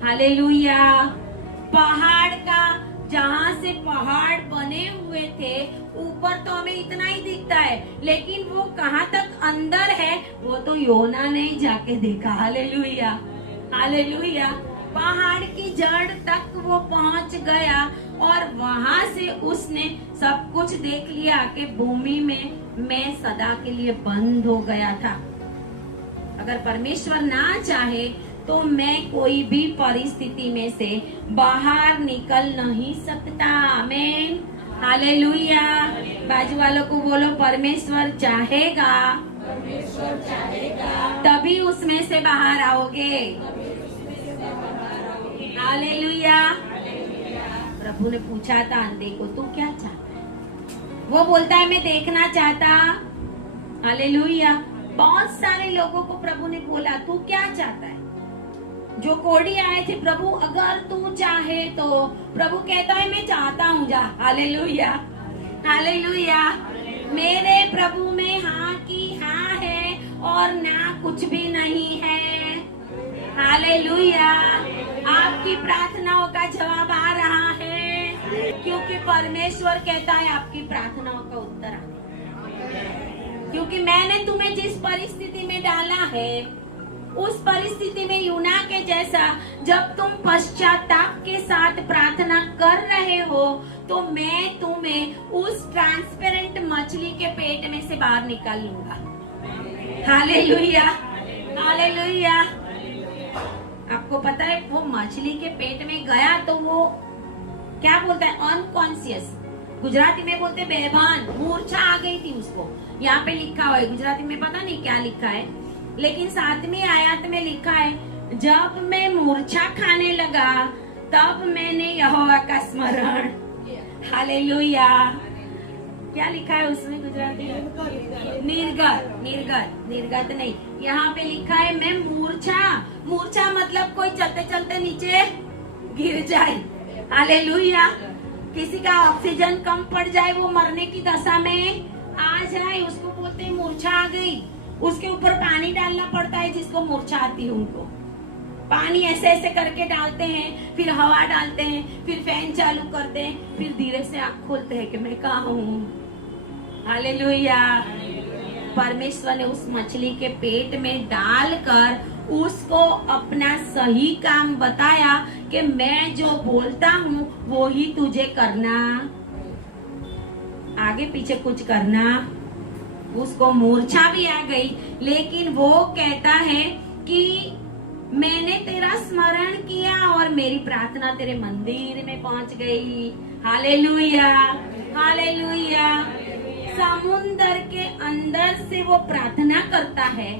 हालेलुया। पहाड़ का, जहाँ से पहाड़ बने हुए थे, ऊपर तो हमें इतना ही दिखता है, लेकिन वो कहाँ तक अंदर है वो तो योना ने जाके देखा। Hallelujah, hallelujah. पहाड़ की जड़ तक वो पहुंच गया और वहां से उसने सब कुछ देख लिया कि भूमि में मैं सदा के लिए बंद हो गया था। अगर परमेश्वर ना चाहे तो मैं कोई भी परिस्थिति में से बाहर निकल नहीं सकता। आमीन, हालेलुया। बाजू वालों को बोलो, परमेश्वर चाहेगा, परमेश्वर चाहेगा तभी उसमें से बाहर आओगे। हालेलुया। प्रभु ने पूछा था अंधे को, तू क्या चाहता है? वो बोलता है मैं देखना चाहता। हालेलुया। बहुत सारे लोगों को प्रभु ने बोला, तू क्या चाहता है? जो कोढ़ी आए थे, प्रभु अगर तू चाहे तो। प्रभु कहता है मैं चाहता हूँ, जा। Hallelujah, hallelujah. मेरे प्रभु में हाँ की हाँ है और ना कुछ भी नहीं है। हालेलुया। आपकी प्रार्थनाओं का जवाब आ रहा है, क्योंकि परमेश्वर कहता है आपकी प्रार्थनाओं का उत्तर आने, क्योंकि मैंने तुम्हें जिस परिस्थिति में डाला है उस परिस्थिति में यूना के जैसा जब तुम पश्चाताप के साथ प्रार्थना कर रहे हो तो मैं तुम्हें उस ट्रांसपेरेंट मछली के पेट में से बाहर निकाल लूंगा। Hallelujah, hallelujah. आपको पता है वो मछली के पेट में गया तो वो क्या बोलता है, अनकॉन्शियस, गुजराती में बोलते बेभान, मूर्छा आ गई थी उसको। यहाँ पे लिखा हुआ है, गुजराती में पता नहीं क्या लिखा है, लेकिन 7वीं आयत में लिखा है, जब मैं मूर्छा खाने लगा तब मैंने यहोवा का स्मरण। हालेलुया। क्या लिखा है उसमें गुजराती में? निर्गत, निर्गत, निर्गत नहीं, यहाँ पे लिखा है मैं मूर्छा मतलब कोई चलते चलते नीचे गिर जाए। हालेलुया। किसी का ऑक्सीजन कम पड़ जाए, वो मरने की दशा में आ जाए, उसको बोलते हैं मूर्छा आ गई। उसके ऊपर पानी डालना पड़ता है, जिसको मूर्छा आती है उनको पानी ऐसे ऐसे करके डालते हैं, फिर हवा डालते हैं, फिर फैन चालू करते हैं, फिर धीरे से आँख खोलते हैं कि मैं कहाँ हूँ। हालेलुया। परमेश्वर ने उस मछली के पेट में डालकर उसको अपना सही काम बताया कि मैं जो बोलता हूँ वो ही तुझे करना, आगे पीछे कुछ करना। उसको मूर्छा भी आ गई, लेकिन वो कहता है कि मैंने तेरा स्मरण किया और मेरी प्रार्थना तेरे मंदिर में पहुंच गई। Hallelujah, hallelujah. समुंदर के अंदर से वो प्रार्थना करता है,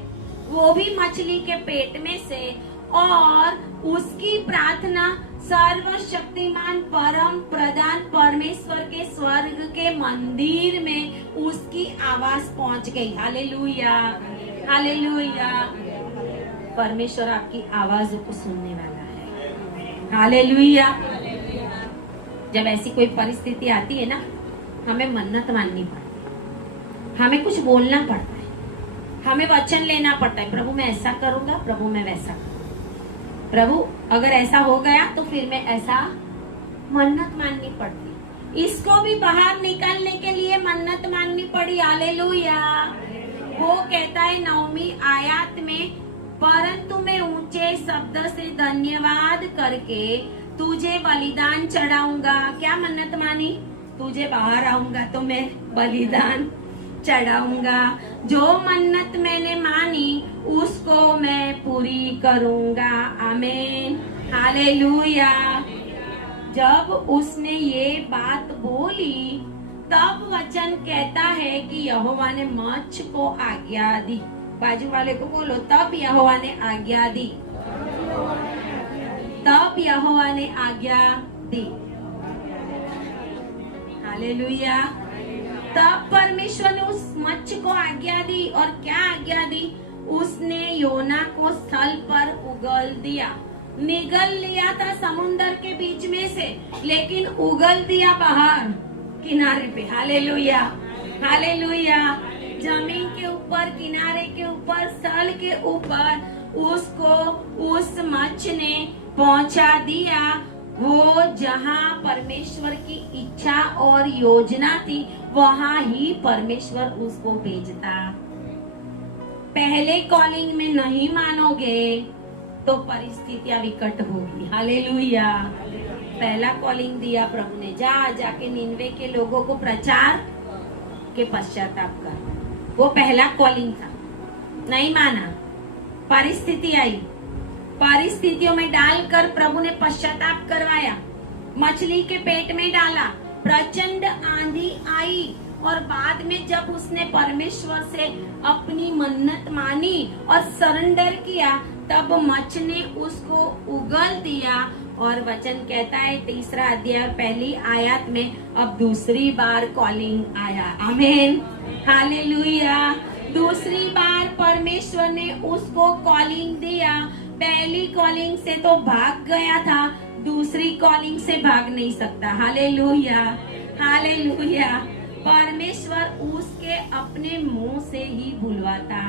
वो भी मछली के पेट में से, और उसकी प्रार्थना सर्वशक्तिमान परम प्रधान परमेश्वर के स्वर्ग के मंदिर में उसकी आवाज पहुंच गई। Hallelujah, hallelujah. परमेश्वर आपकी आवाजों को सुनने वाला है। हालेलुया। जब ऐसी कोई परिस्थिति आती है ना, हमें मन्नत माननी पड़ती है, हमें कुछ बोलना पड़ता है, हमें वचन लेना पड़ता है, प्रभु मैं ऐसा करूंगा, प्रभु मैं वैसा करूंगा, प्रभु अगर ऐसा हो गया तो फिर मैं ऐसा, मन्नत माननी पड़ती। इसको भी बाहर निकालने के लिए मन्नत माननी पड़ी। हालेलुया। वो कहता है 9वीं आयत में, परंतु मैं ऊंचे शब्द से धन्यवाद करके तुझे बलिदान चढ़ाऊंगा। क्या मन्नत मानी? तुझे बाहर आऊंगा तो मैं बलिदान चढ़ाऊंगा। जो मन्नत मैंने मानी उसको मैं पूरी करूंगा। आमीन, हालेलुया। जब उसने ये बात बोली तब वचन कहता है कि यहोवा ने मच्छ को आज्ञा दी। बाजू वाले को बोलो, तब यहोवा ने आज्ञा दी, तब यहोवा ने आज्ञा दी। हालेलुया। तब परमेश्वर ने उस मच्छ को आज्ञा दी, और क्या आज्ञा दी? उसने योना को स्थल पर उगल दिया। निगल लिया था समुन्दर के बीच में से, लेकिन उगल दिया बाहर किनारे पे। Hallelujah, hallelujah. जमीन के ऊपर, किनारे के ऊपर, स्थल के ऊपर उसको उस मच्छ ने पहुंचा दिया। वो जहाँ परमेश्वर की इच्छा और योजना थी वहाँ ही परमेश्वर उसको भेजता। पहले कॉलिंग में नहीं मानोगे तो परिस्थितियां विकट होगी। हालेलुया। पहला कॉलिंग दिया प्रभु ने, जाके निन्वे के लोगों को प्रचार के पश्चाताप कर, वो पहला कॉलिंग था। नहीं माना, परिस्थिति आई, परिस्थितियों में डालकर प्रभु ने पश्चाताप करवाया, मछली के पेट में डाला, प्रचंड आंधी आई, और बाद में जब उसने परमेश्वर से अपनी मन्नत मानी और सरेंडर किया तब मच्छ ने उसको उगल दिया। और वचन कहता है 3 अध्याय 1 आयत में, अब दूसरी बार कॉलिंग आया। आमीन, हालेलुया। दूसरी बार परमेश्वर ने उसको कॉलिंग दिया। पहली कॉलिंग से तो भाग गया था, दूसरी कॉलिंग से भाग नहीं सकता। Hallelujah, hallelujah. परमेश्वर उसके अपने मुंह से ही बुलवाता।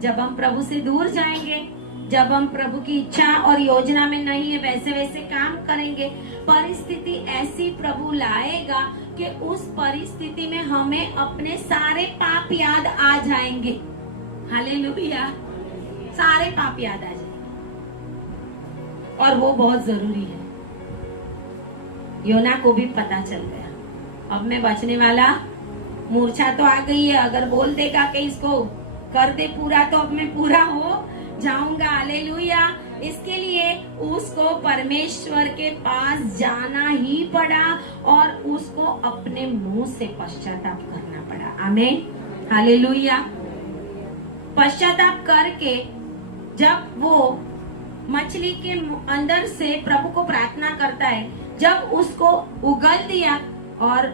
जब हम प्रभु से दूर जाएंगे, जब हम प्रभु की इच्छा और योजना में नहीं है वैसे वैसे काम करेंगे, परिस्थिति ऐसी प्रभु लाएगा कि उस परिस्थिति में हमें अपने सारे पाप याद आ जाएंगे। हालेलुया, सारे पाप याद आ जाएंगे, और वो बहुत जरूरी है। योना को भी पता चल गया, अब मैं बचने वाला, मूर्छा तो आ गई है, अगर बोल देगा कि इसको कर दे पूरा तो अब मैं पूरा हो जाऊंगा। हालेलुया। इसके लिए उसको परमेश्वर के पास जाना ही पड़ा और उसको अपने मुंह से पश्चाताप करना पड़ा। आमीन, हालेलुया। पश्चाताप करके जब वो मछली के अंदर से प्रभु को प्रार्थना करता है, जब उसको उगल दिया और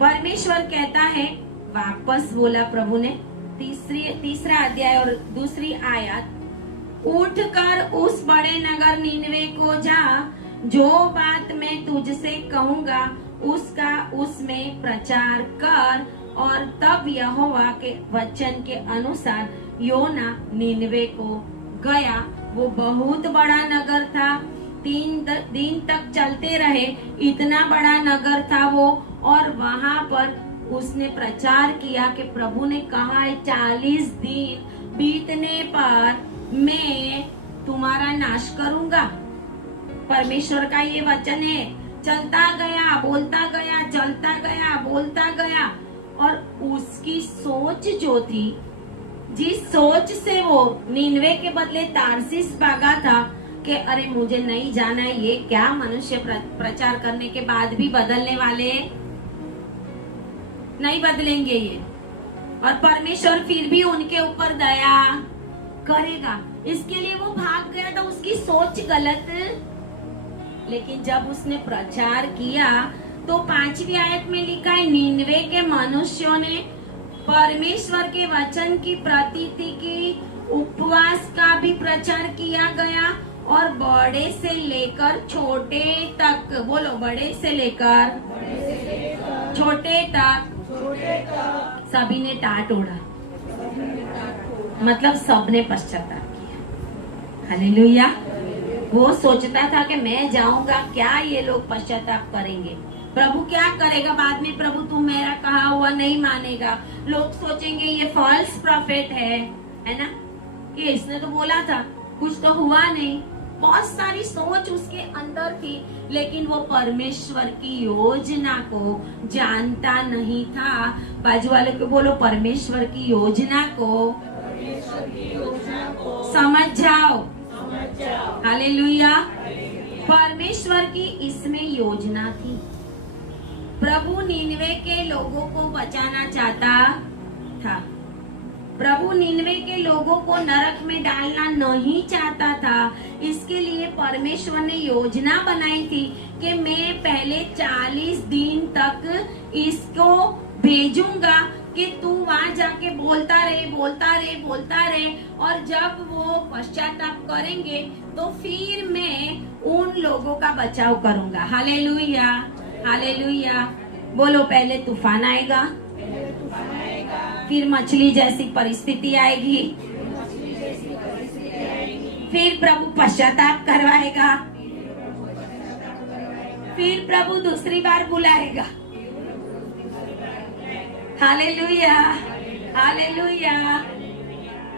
परमेश्वर कहता है, वापस बोला प्रभु ने, तीसरा अध्याय और दूसरी आयत, उठकर उस बड़े नगर नीनवे को जा, जो बात मैं तुझसे कहूंगा उसका उसमें प्रचार कर। और तब यहोवा के वचन के अनुसार योना नीनवे को गया। वो बहुत बड़ा नगर था, 3 दिन तक चलते रहे, इतना बड़ा नगर था वो। और वहां पर उसने प्रचार किया कि प्रभु ने कहा है 40 दिन बीतने पर मैं तुम्हारा नाश करूंगा। परमेश्वर का ये वचन है। चलता गया, बोलता गया, चलता गया, बोलता गया, और उसकी सोच जो थी, जिस सोच से वो नीनवे के बदले तारसीस भागा था कि अरे मुझे नहीं जाना है, ये क्या मनुष्य प्रचार करने के बाद भी बदलने वाले नहीं बदलेंगे ये, और परमेश्वर फिर भी उनके ऊपर दया करेगा, इसके लिए वो भाग गया था। उसकी सोच गलत, लेकिन जब उसने प्रचार किया तो 5वीं आयत में लिखा है, नीनवे के मनुष्यों ने परमेश्वर के वचन की प्रतीति की, उपवास का भी प्रचार किया गया, और बड़े से लेकर छोटे तक, बोलो बड़े से लेकर छोटे तक सभी ने टाट ओढ़ा, मतलब सबने पश्चाताप किया। हालेलुया। वो सोचता था कि मैं जाऊंगा, क्या ये लोग पश्चाताप करेंगे, प्रभु क्या करेगा बाद में, प्रभु तू मेरा कहा हुआ नहीं मानेगा, लोग सोचेंगे ये फॉल्स प्रॉफिट है ना, कि इसने तो बोला था, कुछ तो हुआ नहीं। बहुत सारी सोच उसके अंदर थी, लेकिन वो परमेश्वर की योजना को जानता नहीं था। बाजू वाले को बोलो, परमेश्वर की योजना को समझ जाओ। हालेलुया। परमेश्वर की इसमें योजना थी। प्रभु नीनवे के लोगों को बचाना चाहता था। प्रभु नीनवे के लोगों को नरक में डालना नहीं चाहता था। इसके लिए परमेश्वर ने योजना बनाई थी कि मैं पहले 40 दिन तक इसको भेजूंगा कि तू वहां जाके बोलता रहे, बोलता रहे, बोलता रहे, और जब वो पश्चाताप करेंगे तो फिर मैं उन लोगों का बचाव करूंगा। Hallelujah, hallelujah. बोलो, पहले तूफान आएगा, फिर मछली जैसी परिस्थिति आएगी, फिर प्रभु पश्चाताप करवाएगा, फिर प्रभु दूसरी बार बुलाएगा। Hallelujah, hallelujah.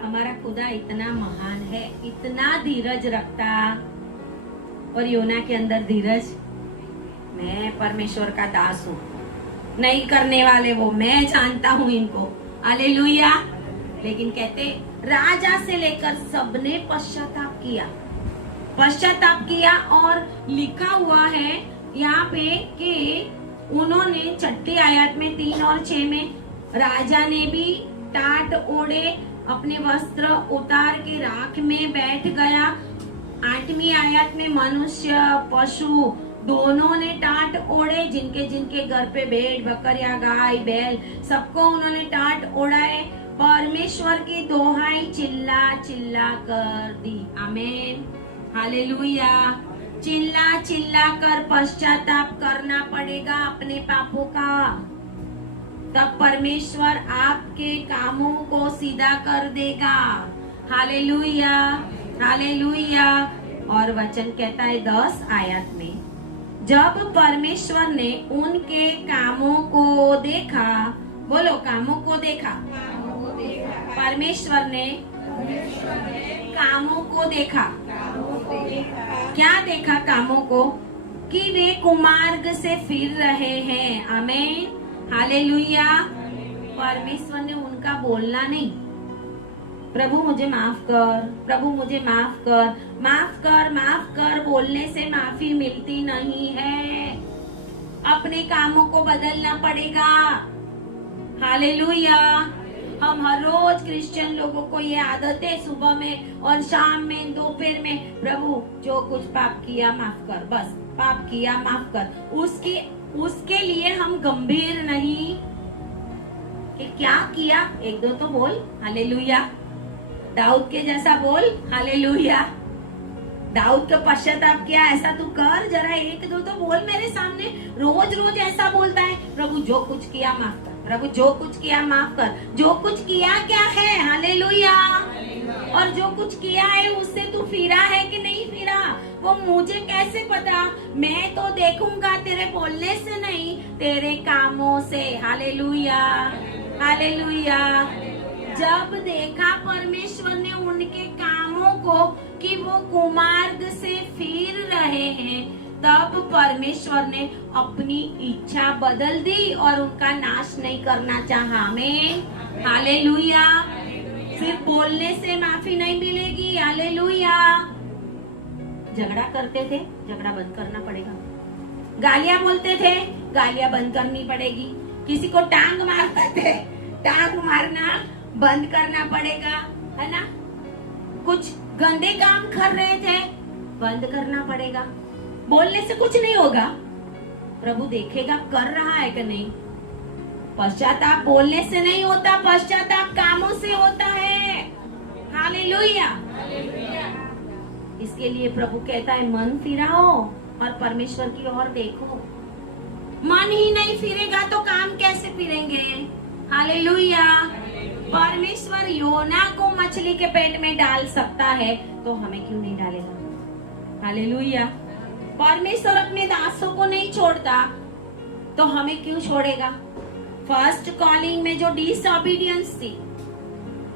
हमारा खुदा इतना महान है, इतना धीरज रखता, और योना के अंदर धीरज, मैं परमेश्वर का दास हूँ, नहीं करने वाले वो, मैं जानता हूँ इनको। हालेलुया। लेकिन कहते राजा से लेकर सबने पश्चाताप किया, पश्चाताप किया, और लिखा हुआ है यहाँ पे कि उन्होंने 6ठी आयत में 3 और 6 में, राजा ने भी टाट ओढ़े, अपने वस्त्र उतार के राख में बैठ गया। 8वीं आयत में मनुष्य पशु दोनों ने टाट ओढ़े, जिनके जिनके घर पे भेड़ बकरिया गाय बैल सबको उन्होंने टाट ओढ़ाए, परमेश्वर की दोहाई चिल्ला चिल्ला कर दी। आमीन, हालेलुया। चिल्ला चिल्ला कर पश्चाताप करना पड़ेगा अपने पापों का, तब परमेश्वर आपके कामों को सीधा कर देगा। Hallelujah, hallelujah. और वचन कहता है 10 आयत में, जब परमेश्वर ने उनके कामों को देखा, बोलो कामों को देखा, परमेश्वर ने कामों को देखा। क्या देखा कामों को? कि वे कुमार्ग से फिर रहे हैं। आमीन, हालेलुया। परमेश्वर ने उनका बोलना नहीं, प्रभु मुझे माफ कर, प्रभु मुझे माफ कर, माफ कर, माफ कर बोलने से माफी मिलती नहीं है। अपने कामों को बदलना पड़ेगा। हालेलुया। हम हर रोज क्रिश्चियन लोगों को ये आदत है, सुबह में और शाम में, दोपहर में, प्रभु जो कुछ पाप किया माफ कर, बस पाप किया माफ कर। उसके लिए हम गंभीर नहीं कि क्या किया, एक दो तो बोल हालेलुया। दाऊद के जैसा बोल हालेलुया। दाऊद का पश्चाताप किया, ऐसा तू कर, जरा एक दो तो बोल मेरे सामने। रोज रोज ऐसा बोलता है, प्रभु जो कुछ किया माफ कर, प्रभु जो कुछ किया माफ कर। जो कुछ किया क्या है? हालेलुया। और जो कुछ किया है उससे तू फिरा है कि नहीं फिरा, वो मुझे कैसे पता? मैं तो देखूंगा तेरे बोलने से नहीं, तेरे कामों से। Hallelujah, hallelujah. जब देखा परमेश्वर ने उनके कामों को कि वो कुमार्ग से फिर रहे हैं, तब परमेश्वर ने अपनी इच्छा बदल दी और उनका नाश नहीं करना चाहा। आमीन, हालेलुया। सिर्फ बोलने से माफी नहीं मिलेगी। हालेलुया। झगड़ा करते थे, झगड़ा बंद करना पड़ेगा। गालियां बोलते थे, गालियां बंद करनी पड़ेगी। किसी को टांग मारते थे, टांग मारना बंद करना पड़ेगा, है ना। कुछ गंदे काम कर रहे थे, बंद करना पड़ेगा। बोलने से कुछ नहीं होगा, प्रभु देखेगा कर रहा है कि नहीं। पश्चाताप बोलने से नहीं होता, पश्चाताप कामों से होता है। हालेलुया। इसके लिए प्रभु कहता है मन फिराओ और परमेश्वर की ओर देखो। मन ही नहीं फिरेगा तो काम कैसे फिरेंगे? हालेलुया। परमेश्वर योना को मछली के पेट में डाल सकता है तो हमें क्यों नहीं डालेगा? हालेलुया। परमेश्वर अपने दासों को नहीं छोड़ता तो हमें क्यों छोड़ेगा? फर्स्ट कॉलिंग में जो डिसओबीडियंस थी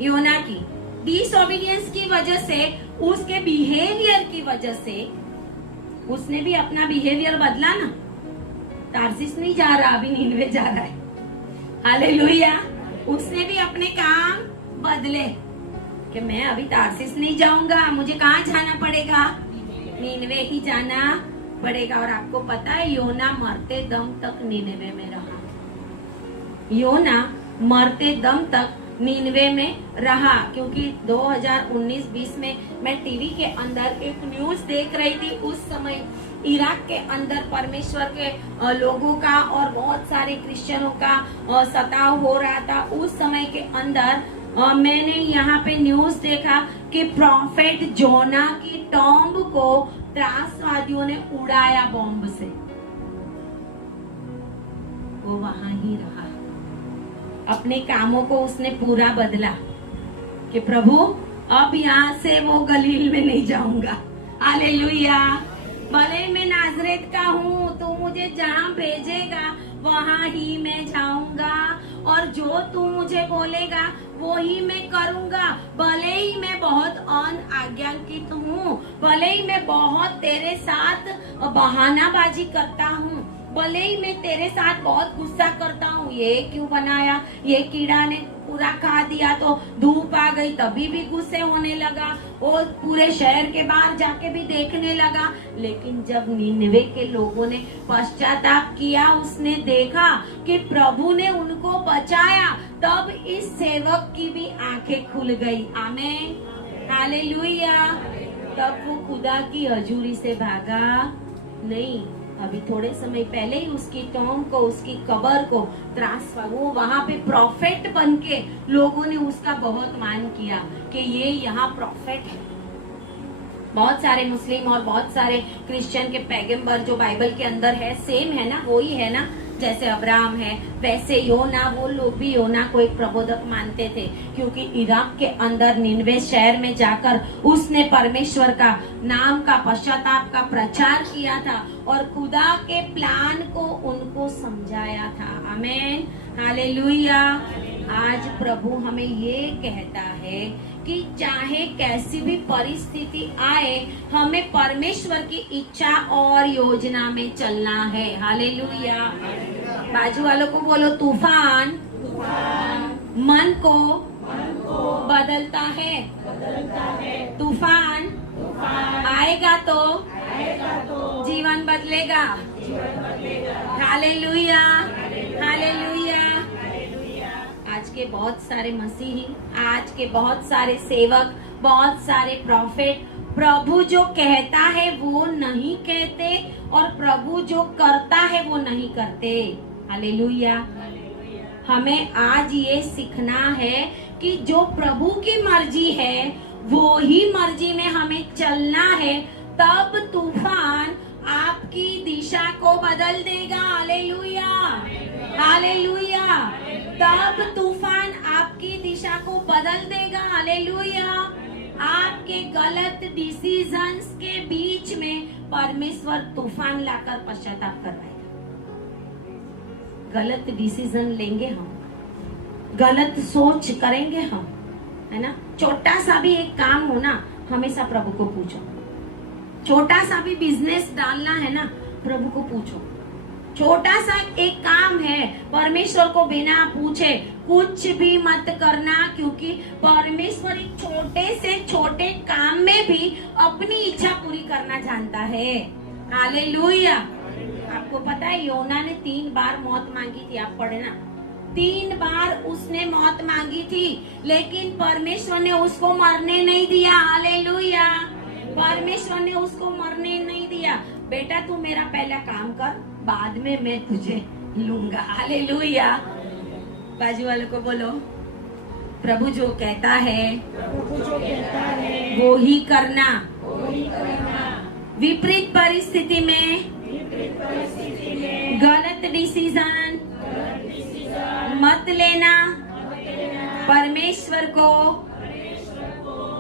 योना की, डिसओबीडियंस की वजह से, उसके बिहेवियर की वजह से, उसने भी अपना बिहेवियर बदला ना। तारसीस नहीं जा रहा, अभी नीनवे जा रहा है। हालेलुया। उसने भी अपने काम बदले कि मैं अभी तारसीस नहीं जाऊंगा, मुझे कहाँ जाना पड़ेगा? नीनवे ही जाना पड़ेगा। और आपको पता है योना मरते दम तक नीनवे में रहा। योना मरते दम तक नीनवे में रहा, क्योंकि 2019-20 में मैं टीवी के अंदर एक न्यूज देख रही थी। उस समय इराक के अंदर परमेश्वर के लोगों का और बहुत सारे क्रिश्चियनों का सताव हो रहा था। उस समय के अंदर मैंने यहाँ पे न्यूज देखा कि प्रॉफेट जोना की टॉम्ब को त्रासवादियों ने उड़ाया बॉम्ब से। वो वहां ही रहा। अपने कामों को उसने पूरा बदला कि प्रभु अब यहाँ से वो गलील में नहीं जाऊंगा। हालेलुया। भले मैं नाजरेत का हूँ, तो मुझे जहाँ भेजेगा वहाँ ही मैं जाऊंगा, और जो तू मुझे बोलेगा वो ही मैं करूंगा। भले ही मैं बहुत अनाज्ञाकृत हूँ, भले ही मैं बहुत तेरे साथ बहानाबाजी करता हूँ, भले ही मैं तेरे साथ बहुत गुस्सा करता हूँ। ये क्यों बनाया, ये कीड़ा ने पूरा खा दिया, तो धूप आ गई तभी भी गुस्से होने लगा, और पूरे शहर के बाहर जाके भी देखने लगा। लेकिन जब नीनवे के लोगों ने पश्चाताप किया, उसने देखा कि प्रभु ने उनको बचाया, तब इस सेवक की भी आंखें खुल गई। आमीन, हालेलुया। तब वो खुदा की हजूरी से भागा नहीं। अभी थोड़े समय पहले ही उसकी टॉम को, उसकी कब्र को त्रासवा, वो वहाँ पे प्रॉफेट बन के लोगों ने उसका बहुत मान किया कि ये यहाँ प्रॉफेट है। बहुत सारे मुस्लिम और बहुत सारे क्रिश्चियन के पैगंबर जो बाइबल के अंदर है, सेम है ना, वही है ना। जैसे अब्राहम है, वैसे योना, वो लोग भी योना को एक प्रबोधक मानते थे, क्योंकि इराक के अंदर निनवे शहर में जाकर उसने परमेश्वर का नाम का, पश्चाताप का प्रचार किया था और खुदा के प्लान को उनको समझाया था। आमीन, हालेलुया। आज प्रभु हमें ये कहता है कि चाहे कैसी भी परिस्थिति आए, हमें परमेश्वर की इच्छा और योजना में चलना है। हालेलुया। बाजू वालों को बोलो, तूफान मन को बदलता है। तूफान आएगा तो जीवन बदलेगा। Hallelujah, hallelujah. आज के बहुत सारे मसीही, आज के बहुत सारे सेवक, बहुत सारे प्रॉफिट प्रभु जो कहता है वो नहीं कहते, और प्रभु जो करता है वो नहीं करते। हालेलुया। हमें आज ये सीखना है कि जो प्रभु की मर्जी है वो ही मर्जी में हमें चलना है, तब तूफान आपकी दिशा को बदल देगा। Hallelujah, hallelujah. तब तूफान आपकी दिशा को बदल देगा। हालेलुया। आपके गलत डिसीजंस के बीच में परमेश्वर तूफान लाकर पश्चाताप करवाएगा। गलत डिसीजन लेंगे हम, गलत सोच करेंगे हम, है ना। छोटा सा भी एक काम हो ना, हमेशा प्रभु को पूछो। छोटा सा भी बिजनेस डालना है ना, प्रभु को पूछो। छोटा सा एक काम है, परमेश्वर को बिना पूछे कुछ भी मत करना, क्योंकि परमेश्वर एक छोटे से छोटे काम में भी अपनी इच्छा पूरी करना जानता है। हालेलुया। आपको पता है योना ने 3 बार मौत मांगी थी, आप पढ़े ना। 3 बार उसने मौत मांगी थी, लेकिन परमेश्वर ने उसको मरने नहीं दिया। हालेलुया। परमेश्वर ने उसको मरने नहीं दिया। बेटा तू मेरा पहला काम कर, बाद में मैं तुझे लूंगा। हालेलुया। बाजू वालों को बोलो, प्रभु जो कहता है वो ही करना। विपरीत परिस्थिति में गलत डिसीजन मत लेना। परमेश्वर को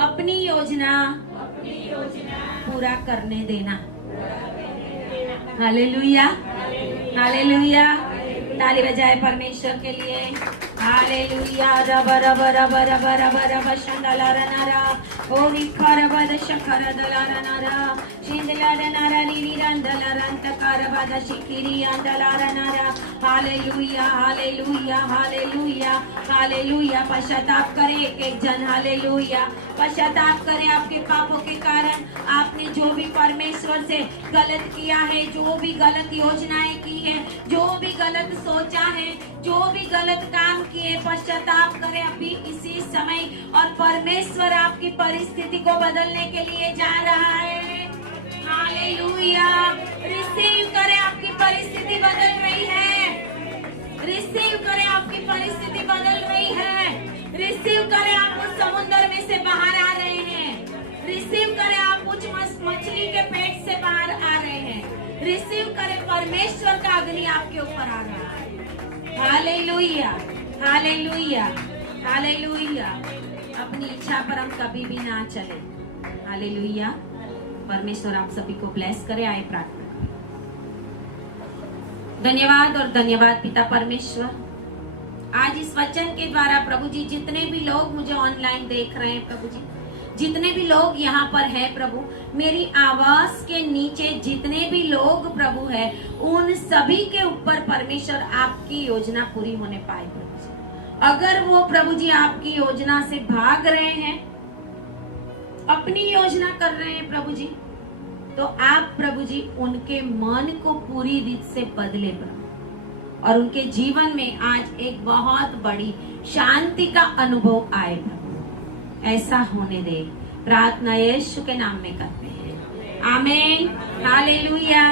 अपनी योजना पूरा करने देना। Hallelujah, hallelujah. ताली बजाए परमेश्वर के लिए। हालेलुया। रब रब रब रब रब रब शंदलारनारा ओरी खरबद शखर दलारनारा शिंदलारनारा रीरी रंदलारंत करबद शिकिरी अंदलारनारा। Hallelujah, hallelujah, hallelujah, hallelujah. पश्चाताप करे एक जन। हालेलुया। पश्चाताप करे आपके पापों के कारण। आपने जो भी परमेश्वर से गलत किया है, जो भी गलत योजनाएं की है, जो भी गलत सोचा है, जो भी गलत काम किए, पश्चाताप करे अभी इसी समय, और परमेश्वर आपकी परिस्थिति को बदलने के लिए जा रहा है। हालेलुया। रिसीव करे, आपकी परिस्थिति बदल रही है। रिसीव करे, आपकी परिस्थिति बदल रही है। रिसीव करे, आप उस समुद्र में से बाहर आ रहे हैं। रिसीव करे, आप कुछ मछली के पेट से बाहर आ रहे हैं। रिसीव करे, परमेश्वर का अग्नि आपके ऊपर आ रहा है। Hallelujah, hallelujah, hallelujah. अपनी इच्छा पर हम कभी भी ना चले। हालेलुया। परमेश्वर आप सभी को ब्लेस करे। आए प्रार्थना। धन्यवाद और धन्यवाद पिता परमेश्वर, आज इस वचन के द्वारा प्रभु जी जितने भी लोग मुझे ऑनलाइन देख रहे हैं, प्रभु जी जितने भी लोग यहाँ पर हैं, प्रभु मेरी आवाज के नीचे जितने भी लोग प्रभु है, उन सभी के ऊपर परमेश्वर आपकी योजना पूरी होने पाए। प्रभु जी अगर वो प्रभु जी आपकी योजना से भाग रहे हैं, अपनी योजना कर रहे हैं प्रभु जी, तो आप प्रभु जी उनके मन को पूरी रीत से बदले प्रभु, और उनके जीवन में आज एक बहुत बड़ी शांति का अनुभव आए प्रभु। ऐसा होने दे, प्रार्थना यीशु के नाम में करते हैं। आमीन। हालेलुया।